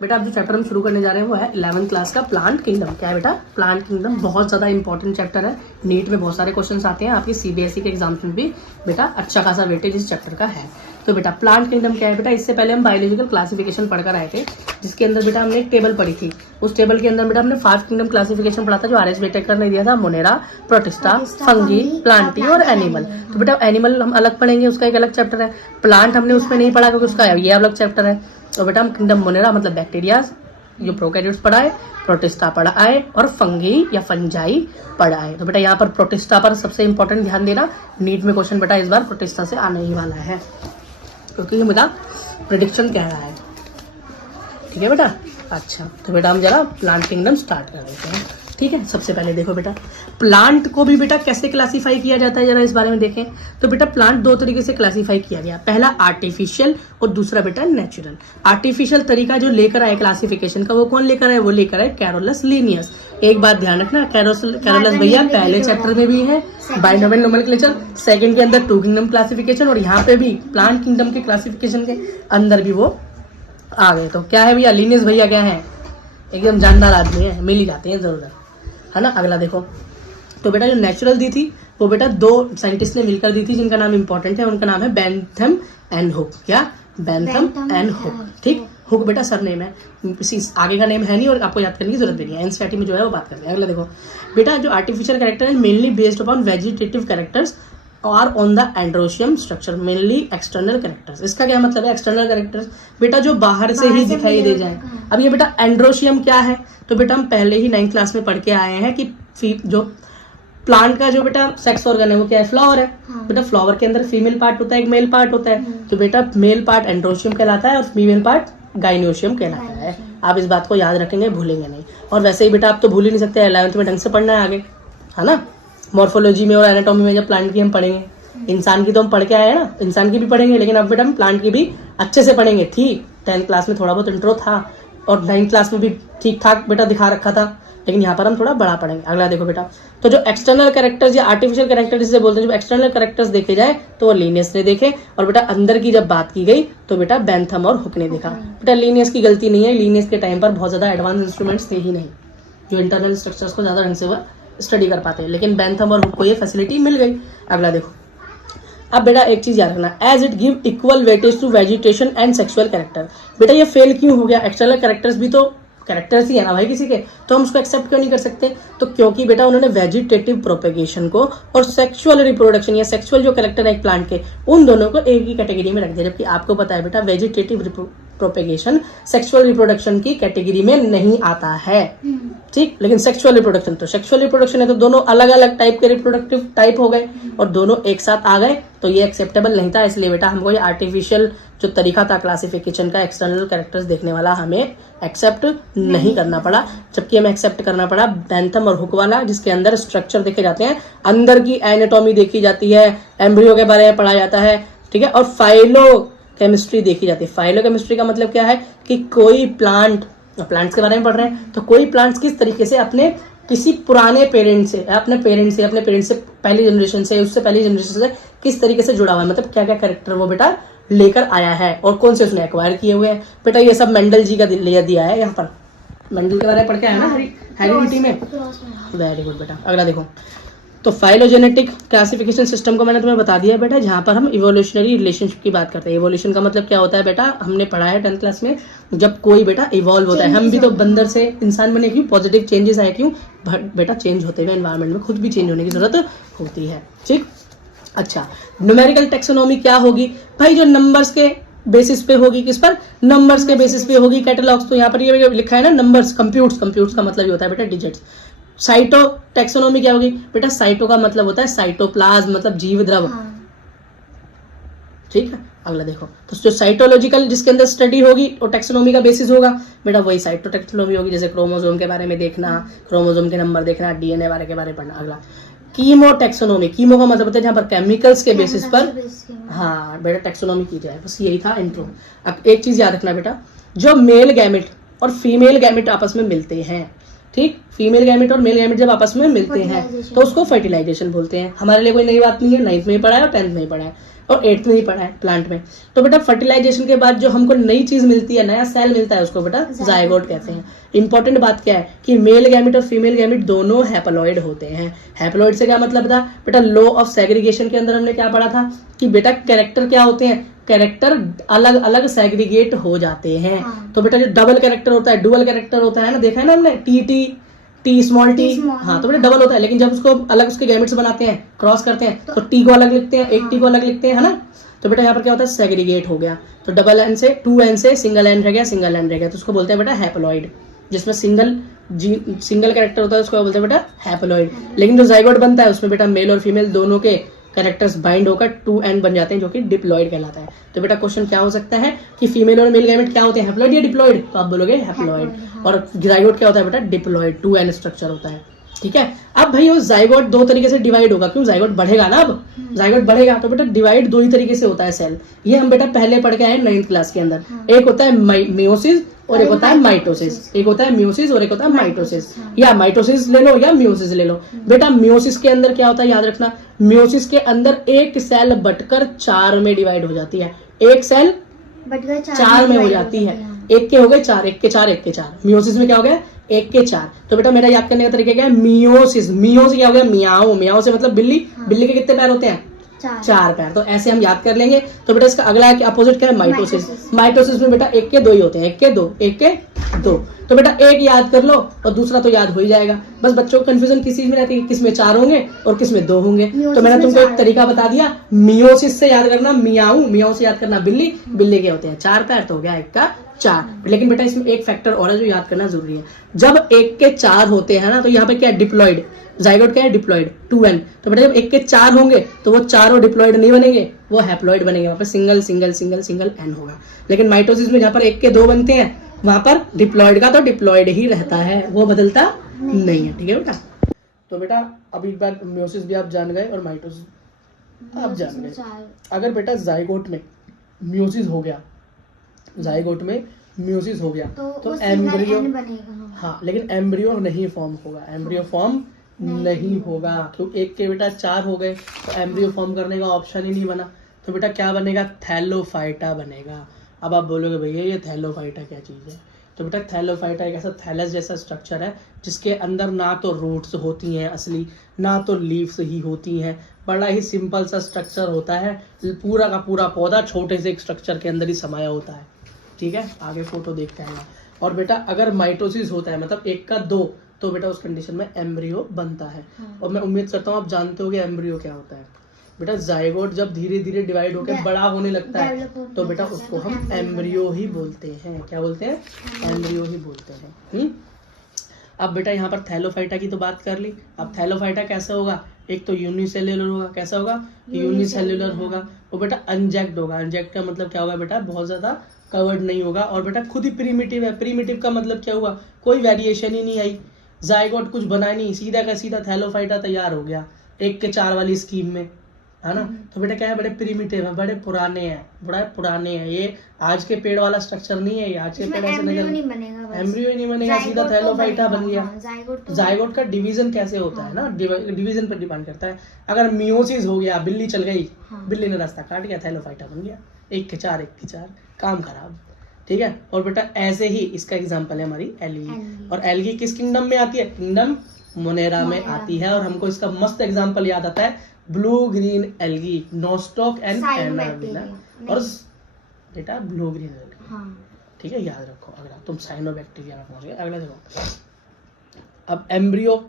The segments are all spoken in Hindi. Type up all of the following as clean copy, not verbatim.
बेटा अब जो चैप्टर हम शुरू करने जा रहे हैं वो है 11th क्लास का प्लांट किंगडम। क्या है बेटा? प्लांट किंगडम बहुत ज़्यादा इंपॉर्टेंट चैप्टर है। नीट में बहुत सारे क्वेश्चंस आते हैं, आपकी सीबीएसई के एग्जाम्स में भी बेटा अच्छा खासा वेटेज इस चैप्टर का है। तो बेटा प्लांट किंगडम क्या है बेटा? इससे पहले हम बायोलॉजिकल क्लासिफिकेशन पढ़कर आए थे, जिसके अंदर बेटा हमने एक टेबल पढ़ी थी। उस टेबल के अंदर बेटा हमने 5 किंगडम क्लासिफिकेशन पढ़ा था, जो RS वेटेकर ने दिया था। मोनेरा, प्रोटिस्टा, फंगी, प्लांटी और एनिमल। तो बेटा एनिमल हम अलग पढ़ेंगे, उसका एक अलग चैप्टर है। प्लांट हमने उसमें नहीं पढ़ा क्योंकि उसका ये अलग चैप्टर है। तो बेटा हम किंगडम मोनेरा मतलब बैक्टीरिया जो प्रोकैरियोट्स पढ़ा है, प्रोटिस्टा पढ़ा है और फंगी या फंजाई पढ़ा है। तो बेटा यहाँ पर प्रोटिस्टा पर सबसे इंपॉर्टेंट ध्यान देना, नीट में क्वेश्चन बेटा इस बार प्रोटिस्टा से आने ही वाला है, क्योंकि ये बेटा प्रेडिक्शन कह रहा है। ठीक है बेटा? अच्छा, तो बेटा हम जरा प्लांट किंगडम स्टार्ट कर देते हैं। ठीक है, सबसे पहले देखो बेटा प्लांट को भी बेटा कैसे क्लासीफाई किया जाता है, जरा इस बारे में देखें। तो बेटा प्लांट दो तरीके से क्लासीफाई किया गया, पहला आर्टिफिशियल और दूसरा बेटा नेचुरल। आर्टिफिशियल तरीका जो लेकर आए क्लासिफिकेशन का, वो कौन लेकर आए? वो लेकर आए कैरोलस लिनियस। एक बात ध्यान रखना, कैरोलस भैया पहले चैप्टर में भी है, बाइनोमियल नोमेनक्लेचर, सेकंड के अंदर 2 किंगडम क्लासिफिकेशन, और यहाँ पे भी प्लांट किंगडम के क्लासिफिकेशन के अंदर भी वो आ गए। तो क्या है भैया? लिनियस भैया क्या है? एकदम जानदार आदमी है, मिल ही जाते हैं जरूर, है ना। अगला देखो, तो बेटा जो नेचुरल दी थी वो बेटा 2 साइंटिस्ट ने मिलकर दी थी, जिनका नाम इंपॉर्टेंट है। उनका नाम है बेंथम एंड हुक। क्या? Bentham and hook. ठीक, हुक बेटा सरनेम है, आगे का नेम है नहीं और आपको याद करने की जरूरत भी नहीं है, एनसीईआरटी में जो है वो बात करते हैं। अगला देखो बेटा, जो आर्टिफिशियल कैरेक्टर है mainly based upon vegetative characters और on the androecium structure, mainly external characters. इसका क्या मतलब है? एक्सटर्नल कैरेक्टर्स बेटा जो बाहर से ही दिखाई दे जाए। अब ये बेटा एंड्रोशियम क्या है? तो बेटा हम पहले ही 9th क्लास में पढ़ के आए हैं कि जो प्लांट का जो बेटा सेक्स ऑर्गन है वो क्या है? फ्लावर है। बेटा फ्लावर के अंदर फीमेल पार्ट होता है, एक मेल पार्ट होता है। तो बेटा मेल पार्ट एंड्रोशियम कहलाता है और फीमेल पार्ट गाइनोशियम कहलाता है। आप इस बात को याद रखेंगे, भूलेंगे नहीं। और वैसे ही बेटा आप तो भूल ही नहीं सकते, 11th में ढंग से पढ़ना है आगे, है ना। मॉर्फोलॉजी में और एनाटॉमी में जब प्लांट की हम पढ़ेंगे, इंसान की तो हम पढ़ के आए हैं ना, इंसान की भी पढ़ेंगे, लेकिन अब बेटा हम प्लांट की भी अच्छे से पढ़ेंगे। ठीक, 10th क्लास में थोड़ा बहुत इंट्रो था और 9th क्लास में भी ठीक ठाक बेटा दिखा रखा था, लेकिन यहाँ पर हम थोड़ा बड़ा पढ़ेंगे। अगला देखो बेटा, तो जो एक्सटर्नल कैरेक्टर्स या आर्टिफिशियल कैरेक्टर जिसे बोलते हैं, जब एक्सटर्नल कैरेक्टर्स देखे जाए तो वो लिनियस ने देखे, और बेटा अंदर की जब बात की गई तो बेटा बेंथम और हुक ने देखा। बेटा लिनियस की गलती नहीं है, लिनियस के टाइम पर बहुत ज्यादा एडवांस इंस्ट्रूमेंट्स थे ही नहीं जो इंटरनल स्ट्रक्चर्स को ज्यादा ढंग से वह स्टडी कर पाते हैं, लेकिन बेंथम और हुक को ये फैसिलिटी मिल गई। अगला देखो, अब बेटा एक चीज याद रखना, as it give equal weightage to vegetation and sexual character. बेटा ये फेल क्यों हो गया? एक्सटर्नल कैरेक्टर्स भी तो कैरेक्टर्स ही है ना भाई किसी के, तो हम उसको एक्सेप्ट क्यों नहीं कर सकते? तो क्योंकि बेटा उन्होंने वेजिटेटिव प्रोपेगेशन को और सेक्सुअल रिप्रोडक्शन या सेक्सुअल जो कैरेक्टर है एक प्लांट के, उन दोनों को एक ही कैटेगरी में रख दिया। जबकि आपको पता है बेटा वेजिटेटिव प्रोपेगेशन सेक्सुअल रिप्रोडक्शन की कैटेगरी में नहीं आता है। ठीक, लेकिन सेक्सुअल रिप्रोडक्शन तो सेक्सुअल रिप्रोडक्शन है, तो दोनों अलग अलग टाइप के रिप्रोडक्टिव टाइप हो गए और दोनों एक साथ आ गए, तो ये एक्सेप्टेबल नहीं था। इसलिए बेटा हमको ये आर्टिफिशियल जो तरीका था क्लासिफिकेशन का, एक्सटर्नल कैरेक्टर्स देखने वाला, हमें एक्सेप्ट नहीं करना पड़ा। जबकि हमें एक्सेप्ट करना पड़ा बेंथम और हुक वाला, जिसके अंदर स्ट्रक्चर देखे जाते हैं, अंदर की एनाटॉमी देखी जाती है, एम्ब्रियो के बारे में पढ़ा जाता है। ठीक है, और फाइलो केमिस्ट्री देखी जाती है। फाइलो केमिस्ट्री का मतलब क्या है कि कोई प्लांट्स के बारे में पढ़ रहे हैं, तो कोई प्लांट्स किस तरीके से अपने किसी पुराने पेरेंट से, अपने पेरेंट्स से पहली जनरेशन से, उससे पहली जनरेशन से किस तरीके से जुड़ा हुआ है, मतलब क्या क्या कैरेक्टर वो बेटा लेकर आया है और कौन से उसने एक्वायर किए हुए हैं। बेटा ये सब मेंडल जी का दिया है यहाँ पर, मेंडल के बारे में पढ़ के आया ना हेरिडिटी में। वेरी गुड बेटा। अगला देखो, तो फाइलोजेनेटिक क्लासिफिकेशन सिस्टम को मैंने तुम्हें बता दिया बेटा, जहां पर हम इवोल्यूशनरी रिलेशनशिप की बात करते हैं। इवोल्यूशन का मतलब क्या होता है बेटा? हमने पढ़ा है 10th क्लास में, जब कोई बेटा इवॉल्व होता है, हम भी तो बंदर से इंसान बने क्यों? पॉजिटिव चेंजेस आए क्यों? बेटा चेंज होते हुए एनवायरमेंट में खुद भी चेंज होने की जरूरत होती है। ठीक, अच्छा न्यूमेरिकल टेक्सोनॉमी क्या होगी भाई? जो नंबर्स के बेसिस पे होगी। किस पर? नंबर्स के बेसिस पे होगी। कैटलॉग्स, तो यहाँ पर ये लिखा है ना नंबर्स, कंप्यूट्स का मतलब ये होता है बेटा डिजिट्स। साइटो टेक्सोनॉमी क्या होगी बेटा? साइटो का मतलब होता है साइटोप्लाज्म, मतलब जीव द्रव। ठीक है, अगला देखो, तो जो साइटोलॉजिकल जिसके अंदर स्टडी होगी वो टेक्सोनॉमी का बेसिस होगा बेटा, वही साइटो टेक्सोनॉमी होगी। जैसे क्रोमोसोम के बारे में देखना, क्रोमोसोम के नंबर देखना, डीएनए वाले के बारे में पढ़ना। अगला कीमो टेक्सोनॉमी, कीमो का मतलब होता है जहाँ पर केमिकल्स के बेसिस पर हाँ बेटा टेक्सोनॉमी की जाए। बस यही था इंट्रो। अब एक चीज याद रखना बेटा, जो मेल गैमेट और फीमेल गैमेट आपस में मिलते हैं, ठीक, फीमेल गैमेट और मेल गैमेट जब आपस में मिलते हैं तो उसको फर्टिलाइजेशन बोलते हैं। हमारे लिए कोई नई बात नहीं है, 9th में ही पढ़ा है और 10th में ही पढ़ा है। और 8th में ही पढ़ा है प्लांट में। तो बेटा फर्टिलाइजेशन के बाद जो हमको नई चीज मिलती है, नया सेल मिलता है, उसको बेटा जायगोट कहते हैं। इंपॉर्टेंट बात क्या है कि मेल गैमेट और फीमेल गैमेट दोनों हैप्लॉइड होते हैं। हैप्लॉइड से क्या मतलब था बेटा, लॉ ऑफ सेग्रीगेशन के अंदर हमने क्या पढ़ा था कि बेटा कैरेक्टर क्या होते हैं, कैरेक्टर अलग अलग सेग्रीगेट हो जाते हैं। तो बेटा जो डबल कैरेक्टर होता है, डुअल कैरेक्टर होता है ना, देखा है ना हमने, टी स्मॉल टी, हाँ तो बेटा डबल होता है, लेकिन जब उसको अलग उसके गैमेट्स बनाते हैं, क्रॉस करते हैं, तो टी को अलग लिखते हैं, एक टी को अलग लिखते हैं, है ना। तो बेटा यहाँ पर क्या होता है, सेग्रीगेट हो गया। तो डबल एन से 2n से सिंगल एन रह गया, सिंगल एन रह गया, तो उसको बोलते हैं बेटा हैप्लॉइड। जिसमें सिंगल कैरेक्टर होता है उसको बोलते हैं बेटा हैप्लॉइड। लेकिन जो जाइगोट बनता है उसमें बेटा मेल और फीमेल दोनों के कैरेक्टर्स बाइंड होकर 2n बन जाते हैं, जो कि डिप्लॉइड कहलाता है। तो बेटा क्वेश्चन क्या हो सकता है कि फीमेल और मेल गैमेट क्या होते हैं, हैप्लॉइड या डिप्लॉइड, तो आप बोलोगे हैप्लॉइड। और जाइगोट क्या होता है बेटा, डिप्लॉइड, 2n स्ट्रक्चर होता है। ठीक है। अब भाई वो जाइगोट दो तरीके से डिवाइड होगा, क्यों, जाइगोट बढ़ेगा ना, अब जाइगोट बढ़ेगा तो बेटा डिवाइड दो ही तरीके से होता है सेल। ये हम बेटा पहले पढ़ के आए 9th क्लास के अंदर। एक होता है मियोसिस और एक होता है माइटोसिस। एक होता है मियोसिस और एक होता है माइटोसिस, या माइटोसिस ले लो या मियोसिस ले लो। बेटा मियोसिस के अंदर क्या होता है, याद रखना, मियोसिस के अंदर एक सेल बटकर 4 में डिवाइड हो जाती है। एक सेल बटकर 4 में हो जाती है। एक के हो गए 4, एक के 4, एक के 4। मियोसिस में क्या हो गया, 1 के 4। तो बेटा मेरा याद करने का तरीका क्या है, मियोसिस, मियो से क्या हो गया, मियाओ, मियाओ से मतलब बिल्ली, बिल्ली के कितने पैर होते हैं, 4 पैर। तो ऐसे हम याद कर लेंगे। तो बेटा इसका अगला है कि अपोजिट क्या है, माइटोसिस। माइटोसिस में बेटा 1 के 2 ही होते हैं, 1 के 2, 1 के 2। तो बेटा एक याद कर लो और दूसरा तो याद हो ही जाएगा। बस बच्चों को कंफ्यूजन किस चीज में रहती है, किस में 4 होंगे और किस में 2 होंगे। तो मैंने तुमको एक तरीका बता दिया, मियोसिस से याद करना मियाऊ, मियाऊ से याद करना बिल्ली, बिल्ली के होते हैं 4 पैर, तो हो गया 1 का 4। लेकिन बेटा इसमें एक फैक्टर और है जो याद करना जरूरी है, जब 1 के 4 होते हैं ना, तो यहाँ पे क्या है, डिप्लॉइड। जाइगोट क्या है, डिप्लॉइड, 2n। तो बेटा जब 1 के 4 होंगे तो वो चारों डिप्लॉइड नहीं बनेंगे, वो हैप्लॉइड बनेंगे, वहां पे single single single single n होगा। लेकिन माइटोसिस में जहाँ पर 1 के 2 बनते हैं, वहां पर डिप्लॉइड का तो डिप्लॉइड ही रहता है, वो बदलता नहीं है। ठीक है बेटा। तो बेटा अभी एक बार मियोसिस भी आप जान गए और माइटोसिस आप जान गए। अगर बेटा जाइगोट में मियोसिस हो गया, जाइगोट में मियोसिस हो गया तो एम्ब्रियो, हाँ लेकिन एम्ब्रियो नहीं फॉर्म होगा, एम्ब्रियो फॉर्म नहीं होगा। तो 1 के बेटा 4 हो गए तो एम्ब्रियो फॉर्म करने का ऑप्शन ही नहीं बना। तो बेटा क्या बनेगा, थैलोफाइटा बनेगा। अब आप बोलोगे भैया ये थैलोफाइटा क्या चीज़ है, तो बेटा थैलोफाइटा एक ऐसा थैलस जैसा स्ट्रक्चर है जिसके अंदर ना तो रूट्स होती हैं असली, ना तो लीव्स ही होती हैं। बड़ा ही सिंपल सा स्ट्रक्चर होता है, पूरा का पूरा पौधा छोटे से एक स्ट्रक्चर के अंदर ही समाया होता है। ठीक है, आगे फोटो देखते हैं। और बेटा अगर माइटोसिस होता है, मतलब 1 का 2, तो बेटा उस कंडीशन में एम्ब्रियो बनता है। और मैं उम्मीद करता हूँ आप जानते होगे एम्ब्रियो क्या होता है। बेटा जाइगोट जब धीरे धीरे डिवाइड होकर बड़ा होने लगता है तो बेटा उसको हम एम्ब्रियो ही बोलते हैं। क्या बोलते हैं, एम्ब्रियो ही बोलते हैं। अब बेटा यहाँ पर थैलोफाइटा की तो बात कर ली। अब थैलोफाइटा कैसे होगा, एक तो यूनिसेल्युलर होगा। कैसा होगा, यूनिसेल्युलर होगा। वो बेटा अनजैक्ड होगा। अनजैक्ड का मतलब क्या होगा बेटा, बहुत ज्यादा कवर्ड नहीं होगा। और बेटा खुद ही प्रीमिटिव है। प्रीमिटिव का मतलब क्या हुआ, कोई वेरिएशन ही नहीं आई, जाइगोट कुछ बना नहीं, सीधा का सीधा थैलोफाइटा तैयार हो गया 1 के 4 वाली स्कीम में, है ना। तो बेटा क्या है, बड़े प्रिमिटिव है, बड़े पुराने हैं, बड़ा पुराने हैं। ये आज के पेड़ वाला स्ट्रक्चर नहीं है, ये आज के पेड़ ऐसे एम्ब्रियो ही नहीं बनेगा, सीधा थैलोफाइटा बन गया। जाइगोट का डिवीजन कैसे होता है ना, डिवीजन पर डिपेंड करता है। अगर मियोसिस हो गया, बिल्ली चल गई, बिल्ली ने रास्ता काट गया, थैलोफाइटा बन गया 1 के 4, 1 के 4, काम खराब। ठीक है। और बेटा ऐसे ही इसका एग्जांपल है हमारी एल्गी। और एल्गी किस किंगडम में आती है, किंगडम मोनेरा में आती है। और हमको इसका मस्त एग्जांपल याद आता है, blue green algae, nostoc and एनाविला। और बेटा ब्लू ग्रीन एल्गी, ठीक है, याद रखो। अगला तुम साइनोबैक्टीरिया में पहुंच गए। अगला देखो, अब एम्ब्रियो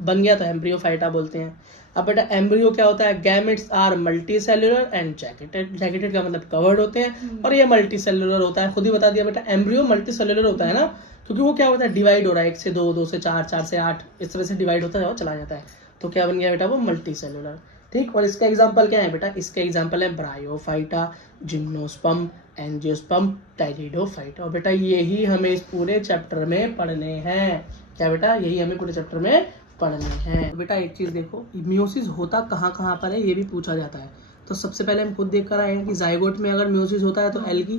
बन गया तो एम्ब्रियो फाइटा बोलते हैं। अब बेटा एम्ब्रियो क्या होता है, gametes are multicellular and jacketed. Jacketed का मतलब कवर्ड होते हैं, और ये मल्टी सेल्युलर होता है। खुद ही बता दिया बेटा, एम्ब्रियो मल्टी सेल्युलर होता है ना, क्योंकि वो क्या होता है, डिवाइड हो रहा है 1 से 2, 2 से 4, 4 से 8, इस तरह से डिवाइड होता है और चला जाता है। तो क्या बन गया बेटा, वो मल्टी सेल्युलर। ठीक। और इसका एग्जाम्पल क्या है बेटा, इसका एग्जाम्पल है ब्रायोफाइटा, जिम्नोस्पर्म, एंजियोस्पर्म, टाइरिडोफाइटा। और बेटा यही हमें इस पूरे चैप्टर में पढ़ने हैं। क्या बेटा, यही हमें पूरे चैप्टर में पढ़ने हैं। बेटा एक चीज देखो, मियोसिस होता कहाँ कहाँ पर है, ये भी पूछा जाता है। तो सबसे पहले हम खुद देख कर आए हैं कि जाइगोट में अगर मियोसिस होता है तो एल्गी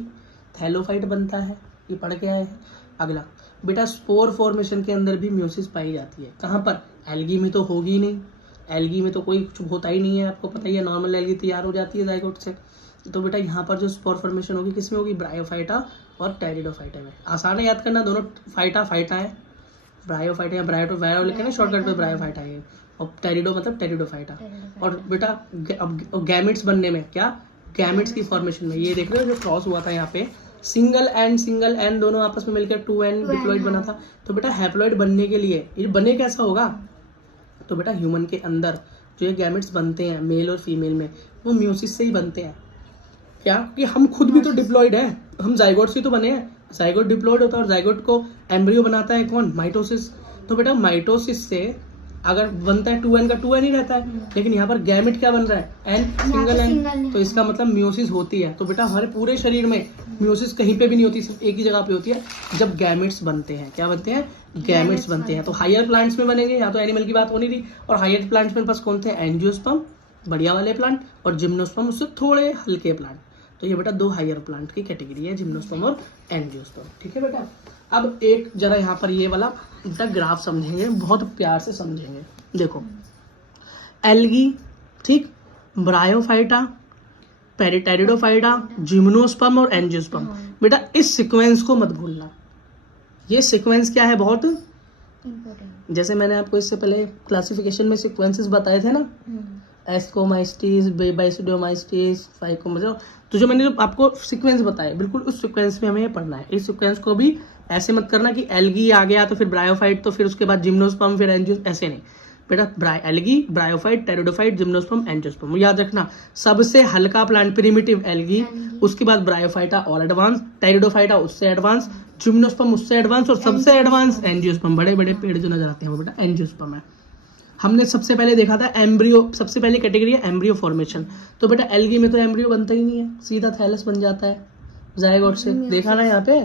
थैलोफाइट बनता है, ये पढ़ के आए हैं। अगला बेटा स्पोर फॉर्मेशन के अंदर भी मियोसिस पाई जाती है। कहाँ पर, एल्गी में तो होगी नहीं, एल्गी में तो कोई कुछ होता ही नहीं है, आपको पता ही है, नॉर्मल एल्गी तैयार हो जाती है जाइगोट से। तो बेटा यहाँ पर जो स्पोर फॉर्मेशन होगी किसमें होगी, ब्रायोफाइटा और टेरिडोफाइटा में। आसान है याद करना, दोनों फाइटा है, ब्रायोफाइटा या ब्रायो लिखे ना शॉर्टकट पे, ब्रायोफाइटा है, और टेरिडो मतलब टेरिडोफाइटा। और बेटा अब गैमेट्स बनने में क्या, गैमेट्स की फॉर्मेशन में ये देख रहे हो जो क्रॉस हुआ था यहाँ पे, सिंगल एंड दोनों आपस में मिलकर 2 एंड डिप्लॉइड बना था। तो बेटा हैप्लॉइड बनने के लिए ये बने कैसा होगा, तो बेटा ह्यूमन के अंदर जो ये गैमेट्स बनते हैं मेल और फीमेल में, वो म्यूसिस से ही बनते हैं। क्या कि हम खुद भी तो डिप्लॉइड है, हम जाइगोट से तो बने हैं, जाइगोट डिप्लॉइड होता है और जाइगोट को एम्ब्रियो बनाता है कौन, माइटोसिस। तो बेटा माइटोसिस से अगर बनता है 2n का 2n ही रहता है, लेकिन यहाँ पर गैमेट क्या बन रहा है, एन सिंगल एन, तो इसका मतलब म्यूसिस होती है। तो बेटा हमारे पूरे शरीर में म्यूसिस कहीं पे भी नहीं होती, सिर्फ एक ही जगह पे होती है जब गैमेट्स बनते हैं। क्या बनते हैं, गैमेट्स बनते हैं। तो हायर प्लांट्स में बनेंगे, या तो एनिमल की बात होनी थी, और हायर प्लांट्स में पास कौन थे, एंजियोस्पर्म बढ़िया वाले प्लांट, और जिम्नोस्पर्म उससे थोड़े हल्के प्लांट। तो ये बेटा 2 हायर प्लांट की कैटेगरी है, जिम्नोस्पर्म और एंजियोस्पर्म। ठीक है बेटा। अब एक जरा यहाँ पर ये वाला बेटा ग्राफ समझेंगे, बहुत प्यार से समझेंगे। देखो एल्गी, ठीक, ब्रायोफाइटा, टेरिडोफाइटा, जिम्नोस्पर्म और एंजियोस्पर्म। बेटा इस सीक्वेंस को मत भूलना, ये सीक्वेंस क्या है, बहुत इम्पोर्टेंट। जैसे मैंने आपको इससे पहले क्लासिफिकेशन में सीक्वेंसेस बताए थे ना, एस्कोमाइस्टीज, बेसिडोमाइस्टीज, फाइकोमाइस्टीज, तो जो मैंने आपको सीक्वेंस बताया बिल्कुल उस सीक्वेंस में हमें पढ़ना है। इस सीक्वेंस को भी ऐसे मत करना कि एल्गी आ गया तो फिर ब्रायोफाइट, तो फिर उसके बाद जिम्नोस्पर्म, फिर एंजियो, ऐसे नहीं बेटा। Algae, bryophyte, pteridophyte, gymnosperm, angiosperm, याद रखना। सबसे हल्का प्लांट प्रिमिटिव एल्गी, उसके बाद ब्रायोफाइटा और एडवांस, टेरिडोफाइटा उससे एडवांस, जिम्नोस्पर्म उससे एडवांस, और सबसे एडवांस एंजियोस्पर्म। बड़े बड़े पेड़ जो नजर आते हैं वो बेटा एंजियोस्पर्म है। हमने सबसे पहले देखा था एम्ब्रियो, सबसे पहले कैटेगरी है एम्ब्रियो फॉर्मेशन। तो बेटा एल्गी में तो एम्ब्रियो बनता ही नहीं है, सीधा थैलस बन जाता है जायगोट से, देखा ना यहाँ पे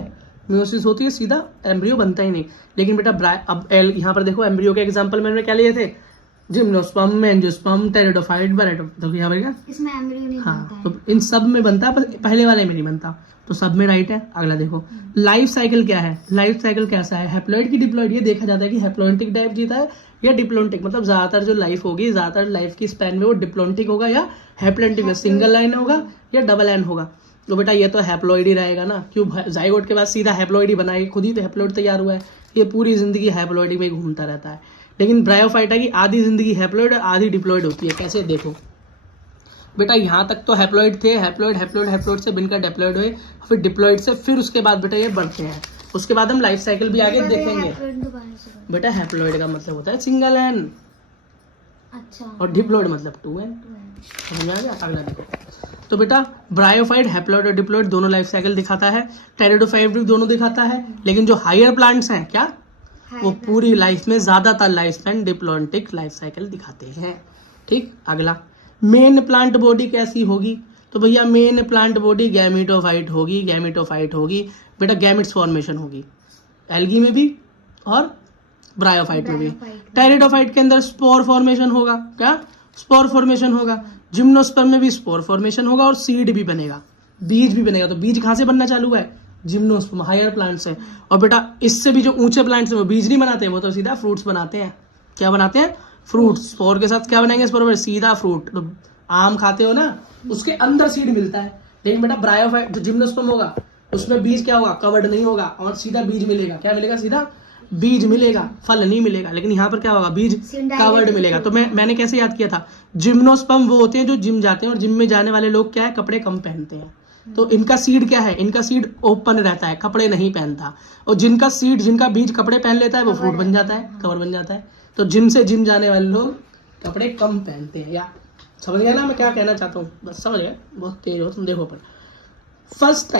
म्यूसिस होती है, सीधा एम्ब्रियो बनता ही नहीं। लेकिन बेटा अब यहाँ पर देखो एम्ब्रियो के एग्जांपल मैंने क्या लिए थे, जिम्नोस्पर्म, एंजियोस्पर्म, टेरिडोफाइट, तो यहाँ पर क्या इसमें एम्ब्रियो नहीं बनता है। तो इन सब में बनता है, पर पहले वाले में नहीं बनता, तो सब में राइट है। अगला देखो लाइफ साइकिल क्या है, लाइफ साइकिल कैसा है, हैप्लॉइड की डिप्लॉइड। ये देखा जाता है कि हैप्लॉइडिक टाइप जीता है या डिप्लॉन्टिक, मतलब ज्यादातर जो लाइफ होगी, ज्यादातर लाइफ की स्पैन में वो डिप्लॉन्टिक होगा या हैप्लॉन्टिक में, सिंगल लाइन होगा या डबल लाइन होगा। तो बेटा ये तो हैप्लॉइड ही रहेगा ना, क्यों, जाइगोट के बाद सीधा हैप्लॉइड ही बनाए, खुद ही तो हैप्लॉइड तैयार हुआ है, ये पूरी जिंदगी हैप्लॉइड में घूमता रहता है। लेकिन ब्रायोफाइटा की आधी जिंदगी हैप्लॉइड और आधी डिप्लॉइड होती है। कैसे, देखो बेटा यहाँ तक तो हैप्लॉइड थे, हैप्लॉइड से बनकर डिप्लॉइड हुए, फिर डिप्लॉइड से फिर उसके बाद बेटा ये बढ़ते हैं। उसके बाद हम लाइफ साइकिल भी आगे देखेंगे। बेटा हैप्लॉइड का मतलब होता है सिंगल एन, अच्छा, और डिप्लॉइड मतलब 2n। समझ आ गया। अगला देखो, तो बेटा ब्रायोफाइट, हैप्लॉइड और डिप्लॉइड दोनों लाइफ साइकिल दिखाता है, टेरिडोफाइट भी दोनों दिखाता है। लेकिन जो हायर प्लांट्स हैं क्या, वो पूरी लाइफ में ज्यादातर life span diplontic life cycle दिखाते हैं। ठीक। अगला मेन प्लांट बॉडी कैसी होगी, तो भैया मेन प्लांट बॉडी गैमेटोफाइट होगी। बेटा गैमेट्स फॉर्मेशन होगी एल्गी में भी और ब्रायोफाइट में भी। टेरिडोफाइट के अंदर स्पोर फॉर्मेशन होगा, क्या स्पोर फॉर्मेशन होगा। जिम्नोस्पर्म में भी स्पोर फॉर्मेशन होगा और सीड भी बनेगा, बीज भी बनेगा। तो बीज कहाँ से बनना चालू है, जिम्नोस्पर्म, हायर प्लांट्स है। और बेटा इससे भी जो ऊंचे प्लांट्स हैं वो बीज नहीं बनाते, वो तो सीधा फ्रूट्स बनाते हैं। क्या बनाते हैं, फ्रूट्स। स्पोर के साथ क्या बनाएंगे, स्पोर सीधा फ्रूट। तो आम खाते हो ना, उसके अंदर सीड मिलता है। लेकिन बेटा ब्रायोफाइट जो जिम्नोस्पर्म होगा उसमें बीज क्या होगा, कवर्ड नहीं होगा, और सीधा बीज मिलेगा। क्या मिलेगा, सीधा बीज मिलेगा, फल नहीं मिलेगा। लेकिन यहाँ पर क्या होगा, बीज कवर्ड मिलेगा। तो मैंने कैसे याद किया था, जिम्नोस्पर्म वो होते हैं जो जिम जाते हैं, और जिम में जाने वाले लोग क्या है, कपड़े कम पहनते हैं। तो इनका सीड क्या है, इनका सीड ओपन रहता है, कपड़े नहीं पहनता। और जिनका सीड, जिनका बीज कपड़े पहन लेता है वो फ्रूट बन जाता है, कवर बन जाता है। तो जिम से जिम जाने वाले लोग कपड़े कम पहनते हैं। या समझ गया ना मैं क्या कहना चाहता हूँ, बस समझ गए, बहुत तेज हो तुम। देखो पर फर्स्ट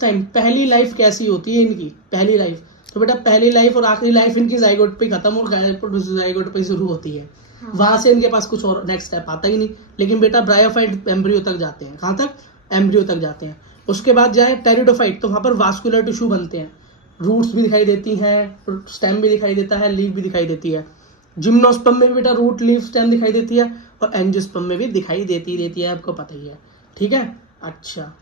टाइम पहली लाइफ कैसी होती है इनकी, पहली लाइफ। तो बेटा पहली लाइफ और आखिरी लाइफ इनकी जाइगोट पे खत्म और जाइगोट पे शुरू होती है। वहां से इनके पास कुछ और नेक्स्ट स्टेप आता ही नहीं। लेकिन बेटा ब्रायोफाइट एम्ब्रियो तक जाते हैं, कहाँ तक, एम्ब्रियो तक जाते हैं। उसके बाद जाए टेरिडोफाइट, तो वहां पर वास्कुलर टिश्यू बनते हैं, रूट्स भी दिखाई देती हैं, स्टेम भी दिखाई देता है, लीफ भी दिखाई देती है। जिम्नोस्पर्म में भी बेटा रूट, लीफ, स्टेम दिखाई देती है, और एंजियोस्पर्म में भी दिखाई देती है, आपको पता ही है। ठीक है, अच्छा